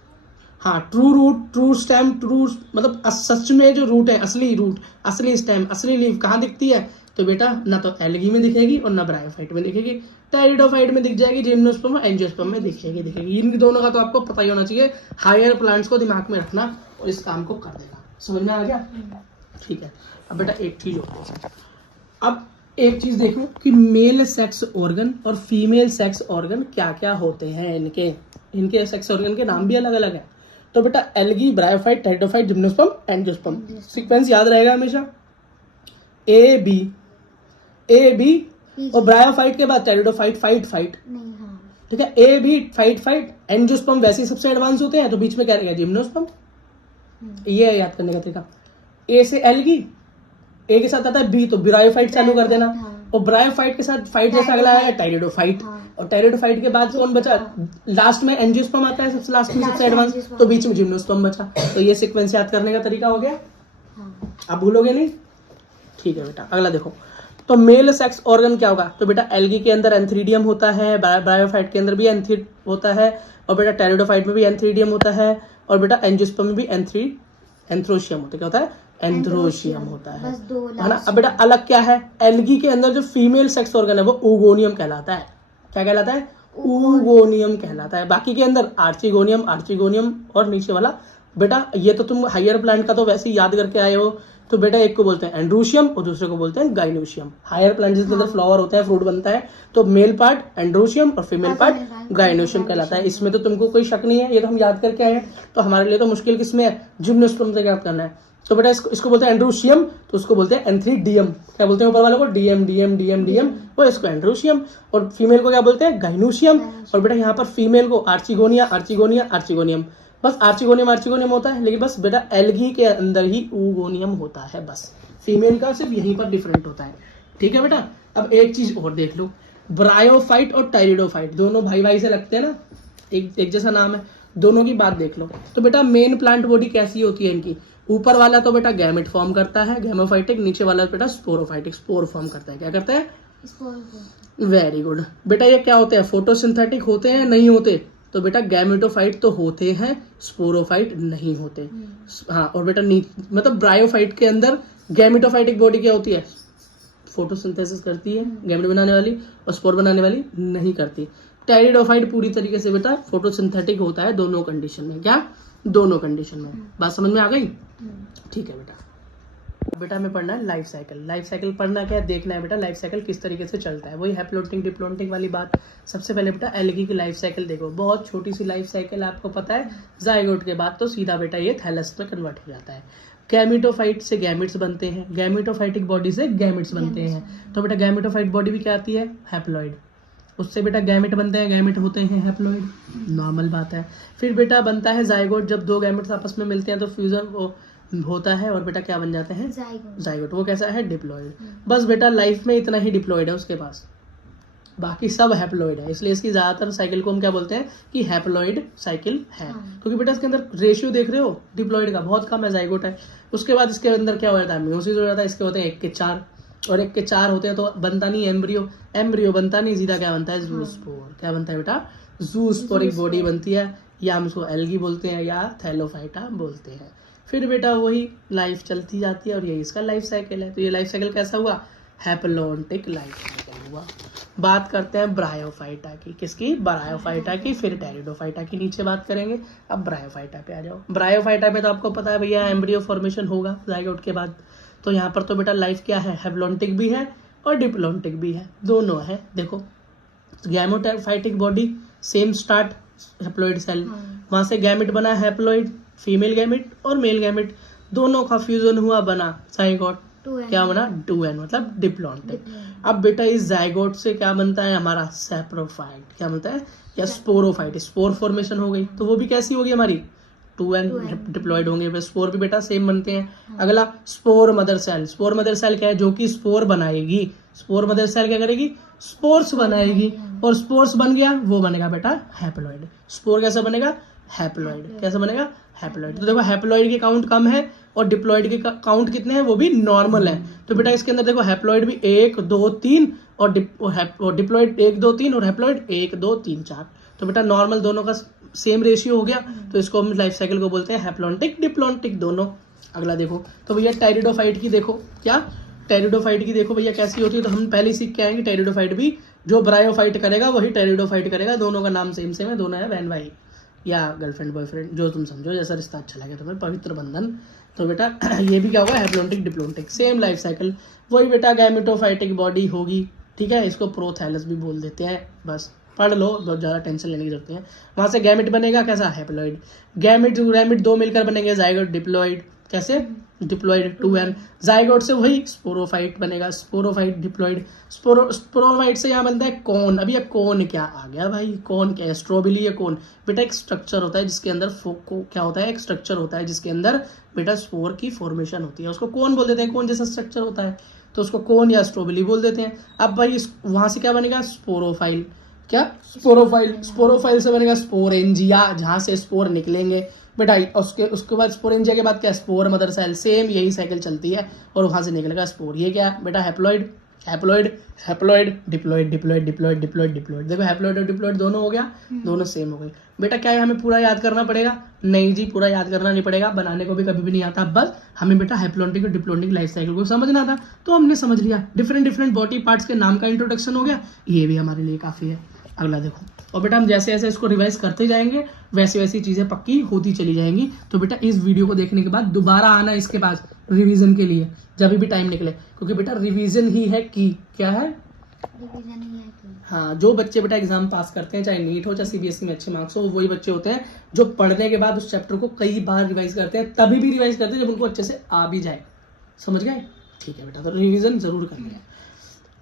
हाँ, true root, true stem, true मतलब सच में जो रूट है, असली रूट, असली स्टेम, असली लीफ कहाँ दिखती है, तो बेटा ना तो एल्गी में दिखेगी और ना ब्रायोफाइट में दिखेगी, टेरिडोफाइट में दिख जाएगी, जिम्नोस्पर्म और एंजियोस्पर्म में दिखेगी। इन दोनों का तो आपको पता ही होना चाहिए। हायर प्लांट्स को दिमाग में रखना और इस काम को कर देना। समझ में आ गया? ठीक है। अब बेटा एक चीज और, अब एक चीज देखो कि मेल सेक्स ऑर्गन और फीमेल सेक्स ऑर्गन क्या क्या होते हैं। इनके सेक्स ऑर्गन के नाम भी अलग अलग है। तो बेटा algae, bryophyte, pteridophyte, gymnosperm, angiosperm. Sequence याद रहेगा हमेशा, ए बी और ब्रायोफाइट के बाद टेरिडोफाइट, फाइट। ठीक है, ए बी फाइट, एंजियोस्पर्म वैसे ही सबसे एडवांस होते हैं, तो बीच में क्या रहेगा? जिम्नोस्पर्म। ये याद करने का तरीका। ए से एल्गी, ए के साथ आता है बी तो ब्रायोफाइट चालू कर देना, और ब्रायोफाइट के साथ फाइट जैसा अगला है टेरिडोफाइट, और टेरिडोफाइट के बाद कौन बचा? लास्ट में एंजियोस्पर्म आता है, सबसे लास्ट में, सबसे एडवांस, तो बीच में जिम्नोस्पर्म बचा। तो ये सीक्वेंस याद करने का तरीका हो गया। आप भूलोगे नहीं? ठीक है बेटा, अगला देखो। तो मेल सेक्स ऑर्गन क्या होगा? तो बेटा एल्गी के अंदर एंथ्रीडियम होता है, ब्रायोफाइट के अंदर भी एंथ्रीड होता है, और बेटा टेरिडोफाइट में भी एंथ्रीडियम होता है, और बेटा एंजियोस्पर्म में भी एंथ्रोशियम होता है। क्या होता है? एंथ्रोशियम होता है ना। अब बेटा अलग क्या है? एल्गी के अंदर जो फीमेल सेक्स ऑर्गन है वो ओगोनियम कहलाता है। क्या कहलाता है? ओगोनियम कहलाता है। बाकी के अंदर आर्चिगोनियम और नीचे वाला, बेटा ये तो तुम हायर प्लांट का तो वैसे ही याद करके आए हो। तो बेटा एक को बोलते हैं एंड्रोशियम और दूसरे को बोलते हैं गाइनोशियम। हायर प्लांट जिसके अंदर फ्लावर होता है, फ्रूट बनता है, तो मेल पार्ट एंड्रोशियम और फीमेल पार्ट गाइनोशियम कहलाता है। इसमें तो तुमको कोई शक नहीं है, ये तो हम याद करके आए हैं। तो हमारे लिए तो मुश्किल किसमें है? जिम्नोस्पर्म से याद करना है। तो बेटा इसको बोलते हैं एंड्रोशियम, तो उसको बोलते हैं एंथ्रीडियम। क्या बोलते हैं ऊपर वाले को? डीएम, वो इसको एंड्रोशियम। और फीमेल को क्या बोलते हैं? गाइनोशियम। और बेटा यहाँ पर फीमेल को आर्चिगोनियम। बस आर्चिगोनियम होता है, लेकिन बस बेटा एल्गी के अंदर ही ऊगोनियम होता है। बस फीमेल का सिर्फ यहीं पर डिफरेंट होता है। ठीक है बेटा। अब एक चीज और देख लो, ब्रायोफाइट और टेरिडोफाइट दोनों भाई से लगते हैं ना, एक जैसा नाम है, दोनों की बात देख लो। तो बेटा मेन प्लांट बॉडी कैसी होती है इनकी? ऊपर वाला तो बेटा गैमेट फॉर्म करता है, गैमोफाइटिक, नीचे वाला बेटा स्पोरोफाइटिक, स्पोर फॉर्म करता है। क्या करता है? वेरी गुड बेटा। ये क्या होते हैं? फोटोसिंथेटिक होते हैं, नहीं होते? तो बेटा गैमेटोफाइट तो होते हैं, स्पोरोफाइट नहीं होते। हाँ, और बेटा मतलब ब्रायोफाइट के अंदर गैमेटोफाइटिक बॉडी क्या होती है? फोटोसिंथेसिस करती है, गैमेट बनाने वाली, और स्पोर बनाने वाली नहीं करती। टेरिडोफाइट पूरी तरीके से बेटा फोटोसिंथेटिक होता है दोनों कंडीशन में। क्या? दोनों कंडीशन में। बात समझ में आ गई? ठीक है बेटा हमें पढ़ना है लाइफ साइकिल पढ़ना क्या है? देखना है बेटा लाइफ साइकिल किस तरीके से चलता है। वही हैप्लोटिंग डिप्लोटिंग वाली बात। सबसे पहले बेटा एल्गी की लाइफ साइकिल देखो, बहुत छोटी सी लाइफ साइकिल, आपको पता है जाइगोट के बाद तो सीधा बेटा ये थैलस में कन्वर्ट हो जाता है। गैमेटोफाइट से गैमेट्स बनते हैं, गैमेटोफाइटिक बॉडी से गैमेट्स बनते हैं। तो बेटा गैमेटोफाइट बॉडी भी क्या आती है? हैप्लॉइड। उससे बेटा गैमेट बनते हैं, गैमेट होते हैं हैप्लॉइड, नॉर्मल बात है। फिर बेटा बनता है जाइगोट, जब दो गैमेट्स आपस में मिलते हैं तो फ्यूजन होता है और बेटा क्या बन जाते हैं? जाइगोट। वो कैसा है? डिप्लॉइड। बस बेटा लाइफ में इतना ही डिप्लॉइड है उसके पास, बाकी सब हैप्लॉइड है। इसलिए इसकी ज्यादातर साइकिल को हम क्या बोलते हैं? कि हैप्लॉइड साइकिल है। क्योंकि बेटा इसके अंदर रेशियो देख रहे हो डिप्लॉइड का बहुत कम है, जाइगोट है। उसके बाद इसके अंदर क्या हो जाता है? म्योसिस हो जाता है। इसके होते हैं 1 के 4, और 1 के 4 होते हैं तो बनता नहीं एम्ब्रियो बनता नहीं, सीधा क्या बनता है? जूस्पोर। क्या बनता है बेटा? जूस्पोरिक बॉडी बनती है, या हम उसको एल्गी बोलते हैं या थैलोफाइटा बोलते हैं। फिर बेटा वही लाइफ चलती जाती है, और यही इसका लाइफ साइकिल है। तो ये लाइफ साइकिल कैसा हुआ? हैप्लोटिक लाइफ साइकिल हुआ। बात करते हैं ब्रायोफाइटा की। किसकी? ब्रायोफाइटा की। फिर टेरिडोफाइटा की नीचे बात करेंगे। अब ब्रायोफाइटा पे आ जाओ। ब्रायोफाइटा पे तो आपको पता है भैया एम्ब्रियो फॉर्मेशन होगा जाइगोट के बाद। तो यहाँ पर तो बेटा लाइफ क्या है? हैप्लोटिक भी है और डिप्लोटिक भी है, दोनों है। देखो gametophytic body, same start, haploid cell, वहां से गैमेट बना हैप्लॉइड, फीमेल गैमेट और मेल गैमेट, दोनों का फ्यूजन हुआ, बना जाइगोट। क्या बना? 2n, मतलब डिप्लोटिक। अब बेटा इस जाइगोट से क्या बनता है हमारा? सैप्रोफाइट। क्या बनता है? या स्पोरोफाइट। स्पोर फॉर्मेशन हो गई, तो वो भी कैसी होगी हमारी? 2n डिप्लॉइड होंगे। बस स्पोर भी बेटा सेम बनते हैं। अगला spore mother cell. Spore mother cell क्या है? जो कि स्पोर बनाएगी। स्पोर मदर सेल क्या करेगी? स्पोर्स बनाएगी, और स्पोर्स बन गया वो बनेगा बेटा हैप्लॉइड। स्पोर कैसा बनेगा? हैप्लॉइड। कैसा बनेगा? हैप्लॉइड। तो देखो हैप्लॉइड के काउंट कम है और डिप्लॉइड के काउंट कितने हैं? वो भी नॉर्मल है। तो बेटा इसके अंदर देखो हैप्लॉइड भी 1 2 3 और डिप्लॉइड 1 2 3 और हैप्लॉइड 1 2 3 4। तो बेटा नॉर्मल दोनों का सेम रेशियो हो गया, तो इसको हम लाइफ साइकिल को बोलते हैं हैप्लोटिक डिप्लोटिक दोनों। अगला देखो तो भैया टेरिडोफाइट की देखो, क्या टेरिडोफाइट की देखो भैया कैसी होती है, तो हम पहले सीख के आएंगे। टेरिडोफाइट भी जो ब्रायोफाइट करेगा वही टेरिडोफाइट करेगा, दोनों का नाम सेम सेम है, दोनों है बहन भाई या गर्लफ्रेंड बॉयफ्रेंड, जो तुम समझो, जैसा रिश्ता अच्छा लगे तुम्हें, पवित्र बंधन। तो बेटा ये भी क्या होगा, haplontic diplontic, same life cycle, वही बेटा गैमेटोफाइटिक बॉडी होगी, ठीक है। इसको प्रोथैलस भी बोल देते हैं, बस पढ़ लो, बहुत ज़्यादा टेंशन लेने की जरूरत नहीं है। वहाँ से गैमेट बनेगा कैसा, हैप्लॉइड। गैमेट गैमेट दो मिलकर बनेंगे जाइगोट डिप्लॉइड, कैसे, डिप्लॉइड 2n। जाइगोट से वही स्पोरोफाइट बनेगा, स्पोरोफाइट डिप्लॉइड। स्पोरोफाइट से यहाँ बनता है कोन। अभी ये कोन क्या आ गया भाई, कोन क्या है, स्ट्रॉबेरी या कोन, बेटा एक स्ट्रक्चर होता है जिसके अंदर क्या होता है, एक स्ट्रक्चर होता है जिसके अंदर बेटा स्पोर की फॉर्मेशन होती है, उसको कोन बोल देते हैं, कोन जैसा स्ट्रक्चर होता है तो उसको कोन या स्ट्रॉबेरी बोल देते हैं। अब भाई वहां से क्या बनेगा, स्पोरोफाइल, क्या, स्पोरोफाइल। स्पोरोफाइल से बनेगा स्पोरेंजिया, जहां से स्पोर निकलेंगे बेटा। उसके बाद स्पोरेंजिया के बाद क्या, स्पोर मदर सेल, सेम यही साइकिल चलती है और वहां से निकलेगा स्पोर। ये क्या बेटा, haploid, haploid, haploid, diploid, diploid, diploid, diploid, diploid. देखो हैप्लॉइड और डिप्लॉइड दोनों हो गया, दोनों सेम हो गए। बेटा क्या है, हमें पूरा याद करना पड़ेगा? नहीं जी, पूरा याद करना नहीं पड़ेगा, बनाने को भी कभी भी नहीं आता। बस हमें बेटा हैप्लॉन्टिक और डिप्लॉन्टिक लाइफ साइकिल को समझना था, तो हमने समझ लिया। डिफरेंट डिफरेंट बॉडी पार्ट्स के नाम का इंट्रोडक्शन हो गया, ये भी हमारे लिए काफी है। अगला देखो, और बेटा हम जैसे जैसे इसको रिवाइज करते जाएंगे वैसे वैसी चीजें पक्की होती चली जाएंगी। तो बेटा इस वीडियो को देखने के बाद दोबारा आना इसके पास रिवीजन के लिए, जब भी टाइम निकले, क्योंकि बेटा रिवीजन ही है की, क्या है, रिवीजन ही है की। हाँ, जो बच्चे बेटा एग्जाम पास करते हैं, चाहे नीट हो चाहे सीबीएसई में अच्छे मार्क्स हो, वही बच्चे होते हैं जो पढ़ने के बाद उस चैप्टर को कई बार रिवाइज करते हैं। तभी भी रिवाइज करते हैं जब उनको अच्छे से आ भी जाए। समझ गए? ठीक है बेटा, तो रिवीजन जरूर करना है।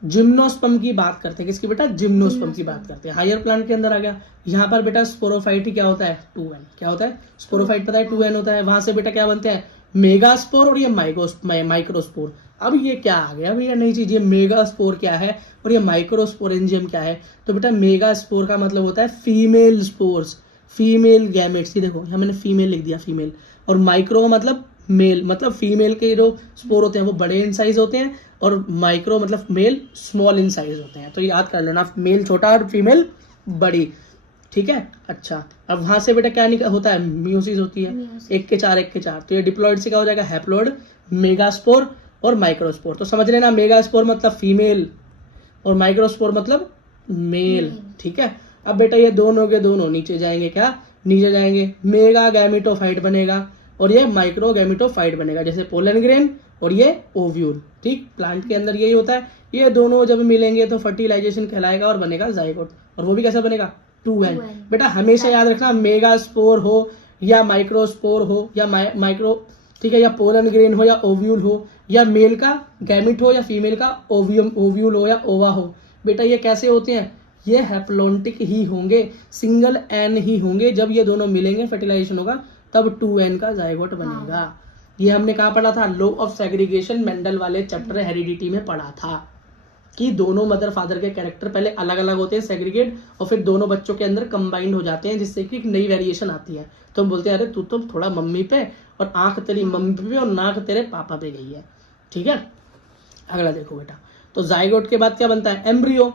जिम्नोस्पर्म की बात करते हैं, किसकी बेटा, जिम्नोस्पर्म की बात करते हैं। हायर प्लांट के अंदर आ गया। यहाँ पर बेटा स्पोरोफाइट क्या होता है, 2n। क्या होता है, स्पोरोफाइट पता है 2n होता है। वहां से बेटा क्या बनते हैं, मेगास्पोर और ये माइक्रोस्पोर। अब ये क्या आ गया भैया नई चीज, ये मेगास्पोर क्या है और ये माइक्रोस्पोरेंजियम क्या है। तो बेटा मेगास्पोर का मतलब होता है फीमेल स्पोर्स, फीमेल गैमेट्स। देखो यहाँ मैंने फीमेल लिख दिया, फीमेल। और माइक्रो मतलब मेल, मतलब फीमेल के जो स्पोर होते हैं वो बड़े इन साइज होते हैं, और माइक्रो मतलब मेल स्मॉल इन साइज होते हैं। तो याद कर लेना, मेल छोटा और फीमेल बड़ी, ठीक है। अच्छा, अब वहां से बेटा क्या होता है, मियोसिस होती है, 1 के 4 1 के 4। तो ये डिप्लॉइड से क्या हो जाएगा, हैप्लॉइड, मेगास्पोर और माइक्रोस्पोर। तो समझ लेना, मेगास्पोर मतलब फीमेल और माइक्रोस्पोर मतलब मेल, ठीक है। अब बेटा ये दोनों के दोनों नीचे जाएंगे, क्या, नीचे जाएंगे, मेगा गैमेटोफाइट बनेगा और ये माइक्रो गैमेटोफाइट बनेगा, जैसे पोलन ग्रेन और ये ओव्यूल, ठीक। प्लांट के अंदर यही होता है। ये दोनों जब मिलेंगे तो फर्टिलाइजेशन कहलाएगा और बनेगा जाइगोट। और वो भी कैसा बनेगा, 2n। बेटा हमेशा याद रखना, मेगास्पोर हो या माइक्रोस्पोर हो या माइक्रो, ठीक है, या पोलन ग्रेन हो या ओव्यूल हो, या मेल का गैमिट हो या फीमेल का ओव्यूल हो या ओवा हो, बेटा ये कैसे होते हैं, ये हैप्लोन्टिक ही होंगे, सिंगल n ही होंगे। जब ये दोनों मिलेंगे फर्टिलाइजेशन होगा तब 2n का जाइगोट बनेगा। ये हमने कहा पढ़ा था, लॉ ऑफ सेग्रीगेशन, मेंडल वाले चैप्टर हेरिडिटी में पढ़ा था कि दोनों मदर फादर के कैरेक्टर पहले अलग अलग होते हैं, सेग्रीगेट, और फिर दोनों बच्चों के अंदर कंबाइंड हो जाते हैं, जिससे कि एक नई वेरिएशन आती है। तो हम बोलते हैं अरे तू तो थोड़ा मम्मी पे, और आंख तेरी मम्मी पे और नाक तेरे पापा पे गई है, ठीक है। अगला देखो बेटा, तो जाइगोट के बाद क्या बनता है, एम्ब्रियो।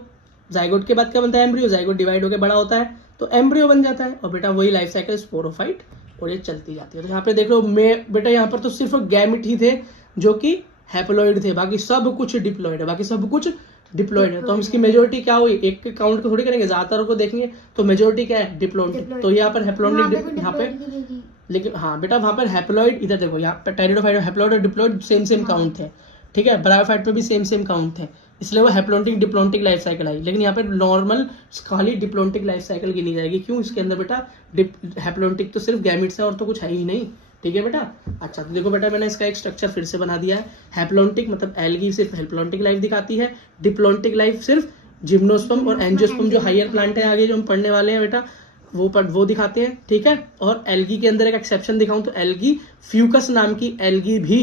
जाइगोट के बाद क्या बनता है, एम्ब्रियो। जाइगोट डिवाइड होकर बड़ा होता है तो एम्ब्रियो बन जाता है, और बेटा वही लाइफ साइकिल स्पोरोफाइट, और ये चलती जाती है। तो यहाँ पे देख लो, बेटा यहाँ पर तो सिर्फ गैमिट ही थे जो कि हैप्लॉइड थे, बाकी सब कुछ डिप्लॉइड है, बाकी सब कुछ डिप्लॉइड है। तो हम इसकी मेजोरिटी क्या हुई, एक के काउंट को थोड़ी करेंगे, ज्यादातर को देखेंगे, तो मेजोरिटी क्या है, डिप्लॉइड। तो यहाँ पर हैप्लॉइड, यहाँ पे लेकिन हाँ बेटा वहां पर हैप्लॉइड, इधर देखो यहाँ पर टेरिडोफाइट, हैप्लॉइड और डिप्लॉइड सेम सेम काउंट थे, ठीक है। ब्रायोफाइट में भी सेम सेम काउंट थे, इसलिए वो हैप्लोन्टिक डिप्लोन्टिक लाइफ साइकिल आई। लेकिन यहाँ पे नॉर्मल खाली डिप्लोन्टिक लाइफ साइकिल गिनी जाएगी। क्यों, इसके अंदर बेटा हैप्लोन्टिक तो सिर्फ गैमिट्स है और तो कुछ है ही नहीं, ठीक है बेटा। अच्छा, तो देखो बेटा मैंने इसका एक स्ट्रक्चर फिर से बना दिया है। हैप्लोन्टिक मतलब एल्गी सिर्फ हैप्लोन्टिक लाइफ दिखाती है, डिप्लोन्टिक लाइफ सिर्फ जिम्नोस्पर्म और एंजियोस्पर्म जो हायर प्लांट है आगे जो हम पढ़ने वाले हैं बेटा, वो दिखाते हैं, ठीक है। और एल्गी के अंदर एक एक्सेप्शन दिखाऊं तो एल्गी फ्यूकस नाम की एल्गी भी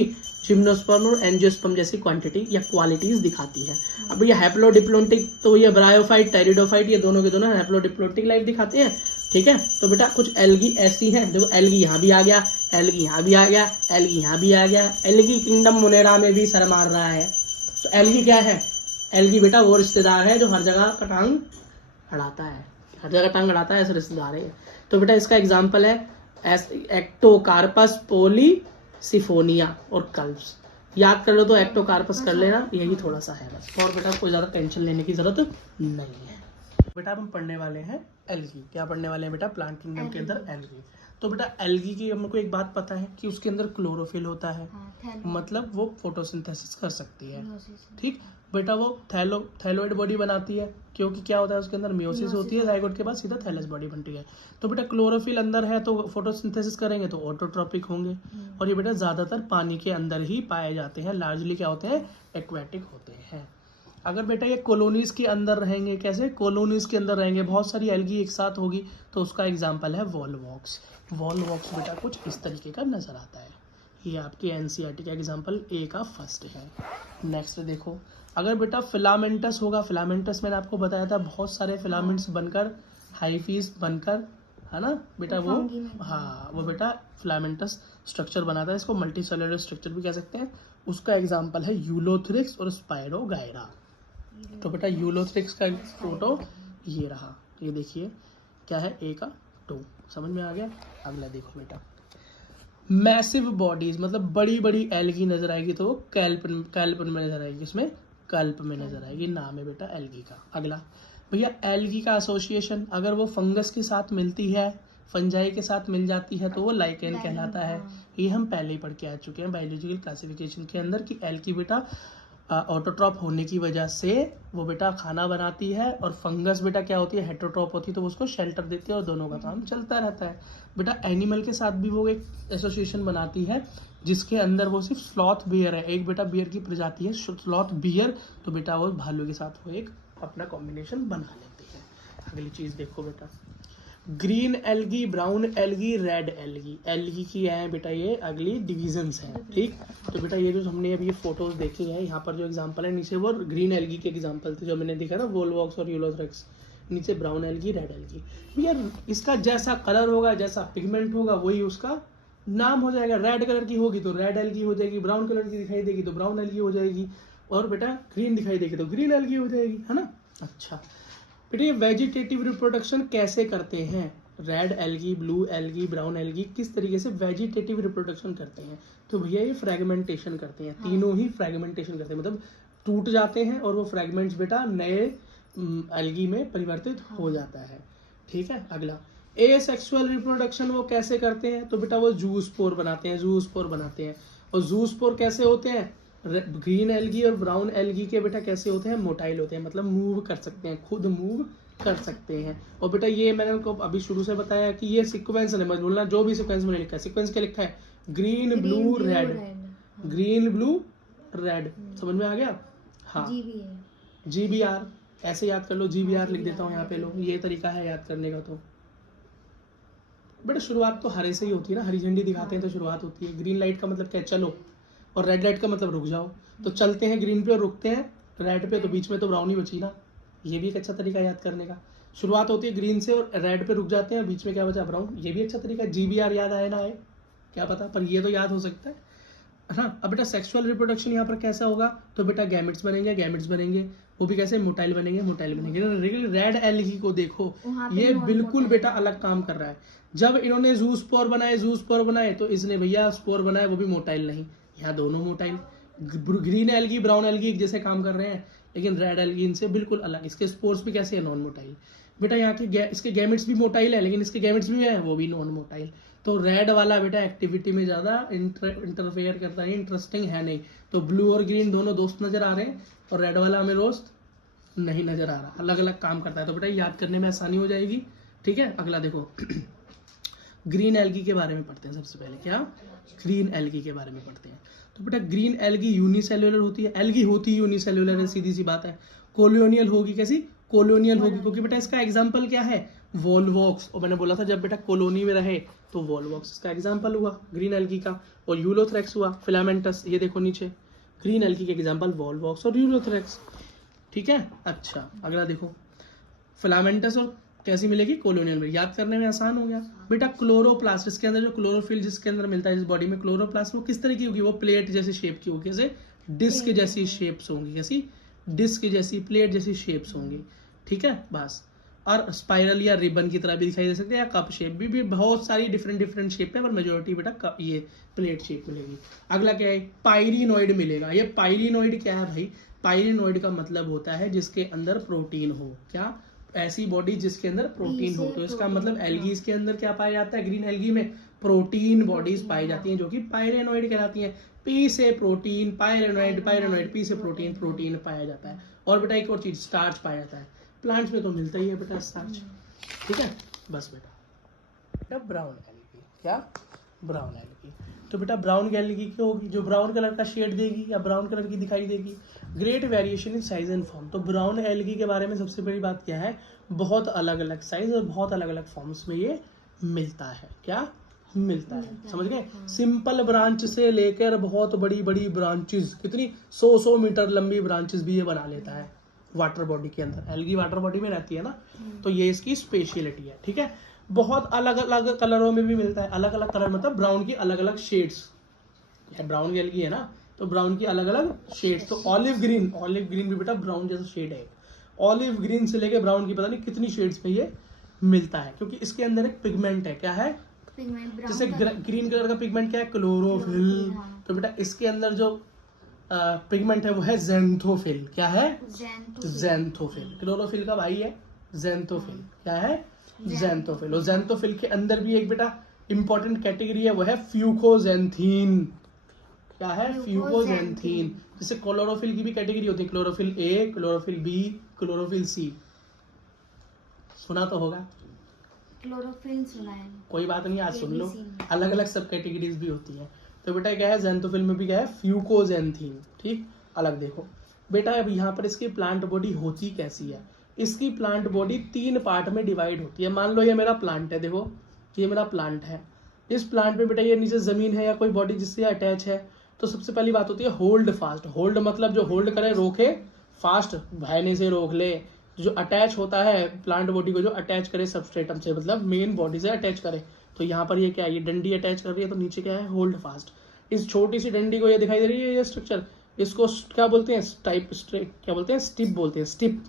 जिम्नोस्पर्म और एंजियोस्पर्म जैसी क्वांटिटी या क्वालिटीज दिखाती है। अब ये हैप्लोडिप्लोन्टिक, तो ये ब्रायोफाइट, टेरिडोफाइट, ये दोनों के दोनों हैप्लोडिप्लोन्टिक लाइफ दिखाते हैं, ठीक है। तो बेटा कुछ एल्गी ऐसी हैं, देखो एल्गी यहाँ भी आ गया, एल्गी यहाँ भी आ गया, एल्गी यहाँ भी आ गया, एल्गी किंगडम मुनेरा में भी सर मार रहा है। तो एल्गी क्या है, एल्गी बेटा वो रिश्तेदार है जो हर जगह का टांग अड़ाता है, हर जगह टांग अड़ाता है, ऐसे रिश्तेदार है। तो बेटा इसका एग्जाम्पल है एक्टोकार्पस, पोली सिफोनिया और कल्प्स। याद कर लो तो एक्टोकार्पस कर लेना, यही थोड़ा सा है बस, और बेटा कोई ज़्यादा टेंशन लेने की ज़रूरत नहीं है। बेटा हम पढ़ने वाले हैं एल्गी। क्या पढ़ने वाले हैं बेटा? प्लांट किंगडम के अंदर एल्गी। तो बेटा एल्गी की हमको एक बात पता है कि उसके अंदर क्लोरोफिल होता है, मतलब वो फोटोसिंथेसिस कर सकती है। ठीक बेटा, वो थैलोइड बॉडी बनाती है, क्योंकि क्या होता है उसके अंदर मियोसिस होती है, जाइगोट के बाद सीधा थैलस बॉडी बनती है। तो बेटा क्लोरोफिल अंदर है तो फोटोसिंथेसिस करेंगे तो ऑटोट्रॉपिक होंगे, और ये बेटा ज्यादातर पानी के अंदर ही पाए जाते हैं, लार्जली क्या होते हैं? एक्वेटिक होते हैं। अगर बेटा ये कॉलोनीज के अंदर रहेंगे, कैसे? कॉलोनीज के अंदर रहेंगे, बहुत सारी एल्गी एक साथ होगी, तो उसका एग्जाम्पल है वॉलवॉक्स। वॉलवॉक्स बेटा कुछ इस तरीके का नजर आता है। ये आपके एनसीईआरटी का एग्जाम्पल ए का फर्स्ट है। नेक्स्ट देखो, अगर बेटा फिलामेंटस होगा, फिलामेंटस मैंने आपको बताया था बहुत सारे फिलामेंट्स बनकर, हाइफीज बनकर, है ना बेटा, वो हाँ वो बेटा फिलामेंटस स्ट्रक्चर बनाता है, इसको मल्टी सेलुलर स्ट्रक्चर भी कह सकते हैं। उसका एग्जाम्पल है यूलोथ्रिक्स और स्पायरोगायरा। तो बेटा यूलोथ्रिक्स का फोटो ये रहा, ये देखिए क्या है, ए का 2, समझ में आ गया। अगला देखो बेटा, मैसिव बॉडीज, मतलब बड़ी बड़ी एल्गी नजर आएगी तो कैल्प में नजर आएगी, इसमें कल्प में नजर आएगी, नाम है बेटा एल्गी का। अगला भैया एल्गी का एसोसिएशन, अगर वो फंगस के साथ मिलती है, फंजाई के साथ मिल जाती है तो वो लाइकेन कहलाता है। ये हम पहले ही पढ़ के आ चुके हैं बायोलॉजिकल क्लासिफिकेशन के अंदर कि एल्गी बेटा ऑटोट्रॉप होने की वजह से वो बेटा खाना बनाती है, और फंगस बेटा क्या होती है? हेटरोट्रॉप होती है, तो वो उसको शेल्टर देती है, और दोनों का काम चलता रहता है। बेटा एनिमल के साथ भी वो एक एसोसिएशन बनाती है, जिसके अंदर वो सिर्फ स्लॉथ बियर है, एक बेटा बियर की प्रजाति है स्लॉथ बियर, तो बेटा वो भालू के साथ वो एक अपना कॉम्बिनेशन बना लेती है। अगली चीज देखो बेटा, green algae, brown algae, red algae. Algae की है बेटा ये अगली डिविजन्स हैं। ठीक, तो बेटा ये जो हमने अभी ये फोटोज देखी है, यहाँ पर जो एग्जांपल है नीचे वो ग्रीन एल्गी के एग्जांपल थे जो मैंने देखा ना, वोलवॉक्स और यूलोथ्रिक्स, नीचे ब्राउन एल्गी, रेड एल्गी। भैया इसका जैसा कलर होगा, जैसा पिगमेंट होगा, वही उसका नाम हो जाएगा। रेड कलर की होगी तो रेड एल्गी हो जाएगी, ब्राउन कलर की दिखाई देगी तो ब्राउन एल्गी हो जाएगी, और बेटा ग्रीन दिखाई देगी तो ग्रीन एल्गी हो जाएगी, है ना। अच्छा बेटा ये वेजिटेटिव रिप्रोडक्शन कैसे करते हैं? Red algae, blue algae, brown algae किस तरीके से वेजिटेटिव रिप्रोडक्शन करते हैं? तो भैया ये फ्रेगमेंटेशन करते हैं, तीनों ही फ्रेगमेंटेशन करते हैं, मतलब टूट जाते हैं और वो फ्रेगमेंट्स बेटा नए एल्गी में परिवर्तित हो जाता है। ठीक है, अगला एसेक्सुअल रिप्रोडक्शन वो कैसे करते हैं? तो बेटा वो जूस्पोर बनाते हैं, जूस्पोर बनाते हैं। और जूस्पोर कैसे होते हैं? ग्रीन एल्गी और ब्राउन एल्गी के बेटा कैसे होते हैं? मोटाइल होते हैं, मतलब मूव कर सकते हैं, खुद मूव कर सकते हैं। और बेटा ये मैंने आपको अभी शुरू से बताया कि ये सीक्वेंस है, मत बोलना जो भी सीक्वेंस मैंने लिखा है, सीक्वेंस क्या लिखा है? Green blue red, green blue red, समझ में आ गया। हाँ GBR ऐसे याद कर लो, GBR लिख देता हूँ यहाँ पे लो, ये तरीका है याद करने का। तो बेटा शुरुआत तो हरे से ही होती है ना, हरी झंडी दिखाते हैं तो शुरुआत होती है। ग्रीन लाइट का मतलब क्या? चलो, और रेड लाइट का मतलब रुक जाओ। तो चलते हैं ग्रीन पे और रुकते हैं रेड पे, तो बीच में तो ब्राउन ही बची ना। ये भी एक अच्छा तरीका याद करने का। शुरुआत होती है ग्रीन से और रेड पे रुक जाते हैं, बीच में क्या बचा? ब्राउन। ये भी अच्छा तरीका है। GBR याद आए ना आए क्या पता, पर ये तो याद हो सकता है ना। अब बेटा सेक्सुअल रिप्रोडक्शन यहाँ पर कैसा होगा? तो बेटा गैमेट्स बनेंगे, वो भी कैसे? मोटाइल बनेंगे। रेड एल्गी को देखो, ये बिल्कुल बेटा अलग काम कर रहा है। जब इन्होंने जूस्पोर बनाए तो इसने भैया स्पोर बनाए, वो भी मोटाइल नहीं, यहाँ दोनों motile. Green algae brown algae एक जैसे काम कर रहे हैं, लेकिन रेड एल्गी इनसे बिल्कुल अलग। इसके स्पोर्स भी कैसे है? Non motile. बेटा यहाँ के इसके गैमेट्स भी मोटाइल है, लेकिन इसके गैमेट्स भी है वो भी नॉन मोटाइल। तो रेड वाला बेटा एक्टिविटी में ज्यादा इंटरफेयर करता है, इंटरेस्टिंग है नहीं। तो ब्लू और ग्रीन दोनों दोस्त नजर आ रहे हैं, और रेड वाला हमें दोस्त नहीं नजर आ रहा, अलग अलग काम करता है। तो बेटा याद करने में आसानी हो जाएगी। ठीक है, अगला देखो ग्रीन एल्गी के बारे में पढ़ते हैं। सबसे पहले क्या? ग्रीन एल्गी के बारे में पढ़ते हैं। तो बेटा ग्रीन एल्गी यूनिसेल्युलर होती है, एल्गी होती है यूनिसेल्युलर है, सीधी सी बात है। कॉलोनियल होगी, कैसी? कॉलोनियल होगी, क्योंकि बेटा इसका एग्जांपल क्या है? वॉलवॉक्स। और मैंने बोला था जब बेटा कॉलोनी में रहे तो वॉलवॉक्स इसका एग्जांपल हुआ ग्रीन एल्गी का, और यूलोथ्रेक्स हुआ फिलामेंटस। ये देखो नीचे ग्रीन एल्गी के एग्जांपल वॉलवॉक्स और यूलोथ्रेक्स। ठीक है, अच्छा अगला देखो फिलामेंटस और कैसी मिलेगी? कॉलोनियल में। याद करने में आसान हो गया बेटा। क्लोरोप्लास्ट, इसके अंदर जो क्लोरोफिल जिसके अंदर मिलता है जिस बॉडी में, क्लोरोप्लास्ट वो किस तरह की होगी? वो प्लेट जैसी शेप की होगी, जैसे डिस्क जैसी शेप्स होंगी, कैसी? डिस्क जैसी, प्लेट जैसी शेप्स होंगी। ठीक है, बस। और स्पाइरल या रिबन की तरह भी दिखाई दे सकते हैं, या कप शेप भी बहुत सारी डिफरेंट शेप है, पर मेजोरिटी बेटा ये प्लेट शेप मिलेगी। अगला क्या है, पायरिनोइड मिलेगा। ये पायरिनोइड क्या है भाई, पायरिनोइड का मतलब होता है जिसके अंदर प्रोटीन हो। क्या, ऐसी बॉडी जिसके अंदर प्रोटीन हो। तो इसका मतलब एल्गीज के अंदर क्या पाया जाता है, ग्रीन एल्गी में प्रोटीन बॉडीज पाई जाती हैं जो कि पायरेनोइड कहलाती हैं। पी से प्रोटीन, पायरेनोइड, पायरेनोइड, पी से प्रोटीन, प्रोटीन पाया जाता है। और बेटा एक और चीज, स्टार्च पाया जाता है। प्लांट्स में तो मिलता ही है बेटा स्टार्च, ठीक है। बस बेटा ब्राउन एल्गी, क्या, ब्राउन एल्गी। तो बेटा ब्राउन एल्गी क्या होगी, जो ब्राउन कलर का शेड देगी या ब्राउन कलर की दिखाई देगी। Great variation in size and form. तो ब्राउन एल्गी के बारे में सबसे बड़ी बात क्या है, बहुत अलग अलग साइज और बहुत अलग अलग फॉर्म्स में ये मिलता है। क्या मिलता है, समझ गए। सिंपल ब्रांच से लेकर बहुत बड़ी बड़ी ब्रांचेस, कितनी 100 मीटर लंबी ब्रांचेस भी ये बना लेता है वाटर बॉडी के अंदर। एल्गी वाटर बॉडी में रहती है ना, तो ये इसकी स्पेशलिटी है, ठीक है। बहुत अलग अलग कलरों में भी मिलता है। अलग अलग कलर मतलब ब्राउन की अलग अलग शेड्स। ब्राउन की एल्गी है ना, तो ब्राउन की अलग अलग शेड्स। तो ऑलिव ग्रीन भी बेटा ब्राउन जैसा शेड है। ऑलिव ग्रीन से लेके ब्राउन की पता नहीं कितनी शेड्स में ये मिलता है, क्योंकि इसके अंदर एक पिगमेंट है। क्या है, जैसे ग्रीन कलर का पिगमेंट क्या है, क्लोरोफिल। तो बेटा इसके अंदर जो पिगमेंट है वो है ज़ैंथोफिल। क्या है, ज़ैंथोफिल। क्लोरोफिल का भाई है ज़ैंथोफिल। क्या है, ज़ैंथोफिल। और ज़ैंथोफिल के अंदर भी एक बेटा इंपॉर्टेंट कैटेगरी है, वो है फ्यूकोजेंथीन। क्या है, फ्यूकोजेंथीन। जैसे क्लोरोफिल की भी कैटेगरी होती है, chlorophyll A, chlorophyll B, chlorophyll C. सुना तो होगा, क्लोरोफिल सुना है, कोई बात नहीं, आज सुन लो। अलग अलग सब कैटेगरीज भी होती हैं। तो बेटा क्या है, ज़ैंथोफिल में भी क्या है, फ्यूकोजेंथीन। ठीक, अलग देखो बेटा। अब यहाँ पर इसकी प्लांट बॉडी होती कैसी है। इसकी प्लांट बॉडी 3 पार्ट में डिवाइड होती है। मान लो ये मेरा प्लांट है, देखो ये मेरा प्लांट है। इस प्लांट में बेटा ये नीचे जमीन है या कोई बॉडी जिससे अटैच है, तो सबसे पहली बात होती है होल्ड फास्ट। होल्ड मतलब जो होल्ड करे, रोके, फास्ट भाईने से रोक ले। जो अटैच होता है प्लांट बॉडी को, जो अटैच करे सबस्ट्रेटम से, मतलब मेन बॉडी से अटैच करे। तो यहाँ पर ये क्या है, ये डंडी अटैच कर रही है, तो नीचे क्या है, होल्ड फास्ट। इस छोटी सी डंडी को ये दिखाई दे रही है, ये स्ट्रक्चर, इसको क्या बोलते हैं, क्या बोलते हैं, स्टिप बोलते हैं, स्टिप,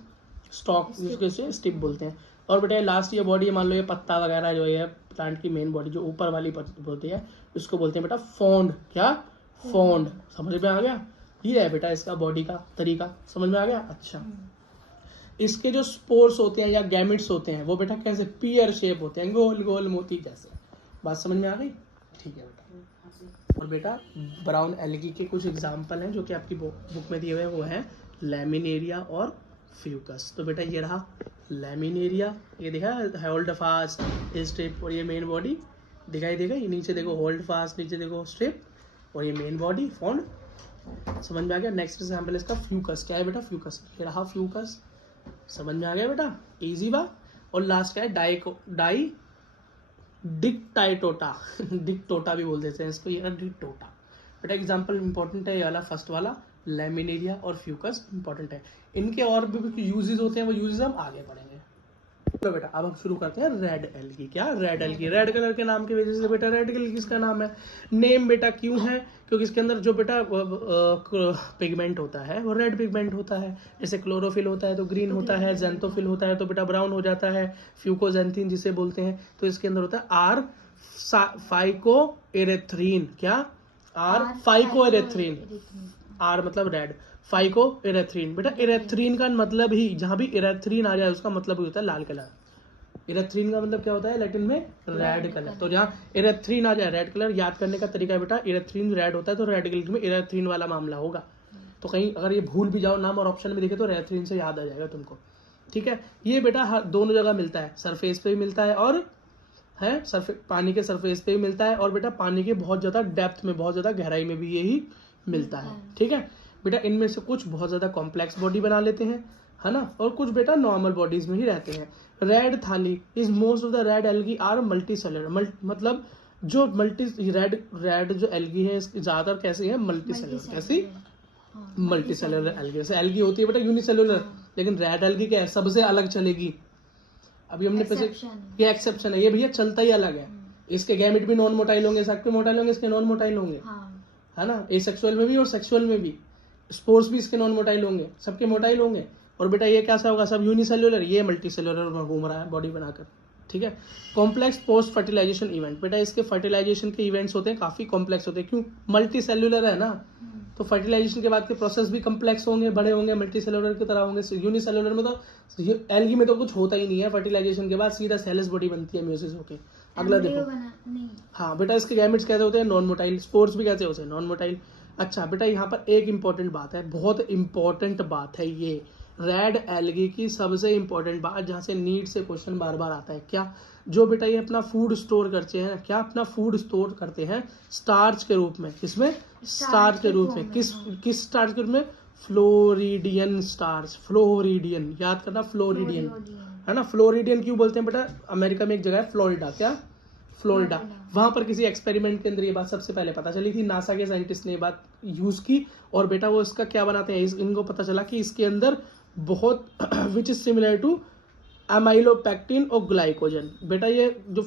स्टॉक जिसको स्टिप बोलते हैं। और बेटा लास्ट ये बॉडी, मान लो ये पत्ता वगैरह जो है प्लांट की मेन बॉडी, जो ऊपर वाली होती है, उसको बोलते हैं बेटा फॉन्ड। क्या, फॉन्ड। समझ में आ गया, ये है बेटा इसका बॉडी का तरीका, समझ में आ गया। अच्छा, इसके जो स्पोर्स होते हैं या गैमिट्स होते हैं वो बेटा कैसे, पियर शेप होते हैं, गोल गोल मोती जैसे। बात समझ में आ गई, ठीक है बेटा। और बेटा ब्राउन एल्गी के कुछ एग्जाम्पल हैं जो कि आपकी बुक में दिए हुए हैं, वो हैं लैमिनेरिया और फ्यूकस। तो बेटा ये रहा लैमिनेरिया, ये देखा होल्ड फास्ट स्ट्रिप, और ये मेन बॉडी दिखाई देगा। ये नीचे देखो होल्ड फास्ट, नीचे देखो स्ट्रिप, और ये मेन बॉडी फॉन्ड। समझ में आ गया। नेक्स्ट एग्जाम्पल इसका फ्यूकस। क्या है बेटा, फ्यूकस, ये रहा फ्यूकस। समझ में आ गया बेटा, इजी बा। और लास्ट क्या है, डिक्टाइटोटा डिक्टोटा भी बोल देते हैं इसको, ये डिक्टोटा। बेटा एग्जाम्पल इंपॉर्टेंट है ये वाला, फर्स्ट वाला लैमिनेरिया और फ्यूकस इंपॉर्टेंट है। इनके और भी यूजेस होते हैं, वो यूजेस हम आगे पढ़ेंगे। तो बेटा अब हम शुरू करते हैं रेड एल्गी। क्या, रेड एल्गी। रेड कलर के नाम की वजह से बेटा रेड एल्गी किसका नाम है, नेम बेटा क्यों है, क्योंकि इसके अंदर जो बेटा पिगमेंट होता है वो रेड पिगमेंट होता है। जैसे क्लोरोफिल होता है तो ग्रीन होता है, ज़ैंथोफिल होता है तो बेटा ब्राउन हो जाता है, फ्यूकोजेंथीन जिसे बोलते हैं तो इसके अंदर होता है आर फाइकोएरेथ्रीन। क्या, आर फाइकोएरेथ्रीन। आर मतलब रेड, फाइको एरेथ्रीन। बेटा एरेथ्रीन का मतलब ही, जहां भी एरेथ्रीन आ जाए उसका मतलब ही होता है लाल कलर। एरेथ्रीन का मतलब क्या होता है लैटिन में, रेड कलर। तो जहाँ एरेथ्रीन आ जाए, रेड कलर, याद करने का तरीका है बेटा, एरेथ्रीन रेड होता है तो रेड कलर में एरेथ्रीन वाला मामला होगा। तो कहीं अगर ये भूल भी जाओ नाम और ऑप्शन में देखे तो एरेथ्रीन से याद आ जाएगा तुमको, ठीक है। ये बेटा दोनों जगह मिलता है, सरफेस पे भी मिलता है और है पानी के सरफेस पे भी मिलता है, और बेटा पानी के बहुत ज्यादा डेप्थ में, बहुत ज्यादा गहराई में भी यही मिलता है, ठीक है बेटा। इनमें से कुछ बहुत ज्यादा कॉम्प्लेक्स बॉडी बना लेते हैं, है ना, और कुछ बेटा नॉर्मल बॉडीज में ही रहते हैं। Red thalli is most of the red algae are multicellular. मतलब जो रेड जो एल्गी है ज्यादातर कैसी है, मल्टी सेलुलर। कैसी, मल्टी सेलुलर एल्गी। जैसे एल्गी होती है बेटा यूनिसेलुलर, लेकिन रेड एल्गी क्या है, सबसे अलग चलेगी। अभी हमने ये एक्सेप्शन है, ये भैया चलता ही अलग है। इसके गैमेट भी नॉन मोटाइल होंगे, सबके मोटाइल होंगे, इसके नॉन मोटाइल होंगे, है ना, एसेक्सुअल में भी और सेक्सुअल में भी। स्पोर्स भी इसके नॉन मोटाइल होंगे, सबके मोटाइल होंगे, और बेटा ये कैसा होगा, सब यूनिसेल्युलर, ये मल्टीसेल्युलर में घूम रहा है बॉडी बनाकर, ठीक है। कॉम्प्लेक्स पोस्ट फर्टिलाइजेशन इवेंट, बेटा इसके फर्टिलाइजेशन के इवेंट्स होते हैं, काफी कॉम्प्लेक्स होते हैं, क्यों, मल्टीसेल्युलर है ना, तो फर्टिलाइजेशन के बाद के प्रोसेस भी कम्प्लेक्स होंगे, बड़े होंगे, मल्टीसेल्युलर की तरह होंगे। यूनिसेल्युलर में तो एल्गी में तो कुछ होता ही नहीं है, फर्टिलाइजेशन के बाद सीधा सेलस बॉडी बनती है म्यूसिस होके। अगला देखो, हाँ बेटा इसके गैमेट्स कैसे होते हैं, नॉन मोटाइल, स्पोर्स भी कैसे होते हैं, नॉन मोटाइल। अच्छा बेटा यहाँ पर एक इंपॉर्टेंट बात है, बहुत इंपॉर्टेंट बात है ये, रेड एल्गी की सबसे इंपॉर्टेंट बात, जहाँ से नीट से क्वेश्चन बार बार आता है, क्या, जो बेटा ये अपना फूड स्टोर करते हैं, क्या अपना फूड स्टोर करते हैं स्टार्च के रूप में, किसमें, स्टार्च के रूप में, किस स्टार्च के रूप में, फ्लोरिडियन स्टार्च, फ्लोरिडियन, याद करना, फ्लोरिडियन है ना। फ्लोरिडियन क्यों बोलते हैं बेटा, अमेरिका में एक जगह है फ्लोरिडा, क्या, फ्लोरिडा, वहां पर किसी एक्सपेरिमेंट के अंदर ये बात सबसे पहले पता चली थी, नासा के साइंटिस्ट ने ये बात यूज की, और बेटा वो इसका क्या बनाते हैं, इनको पता चला कि इसके अंदर बहुत which is similar to amylopectin और ग्लाइकोजन। बेटा ये जो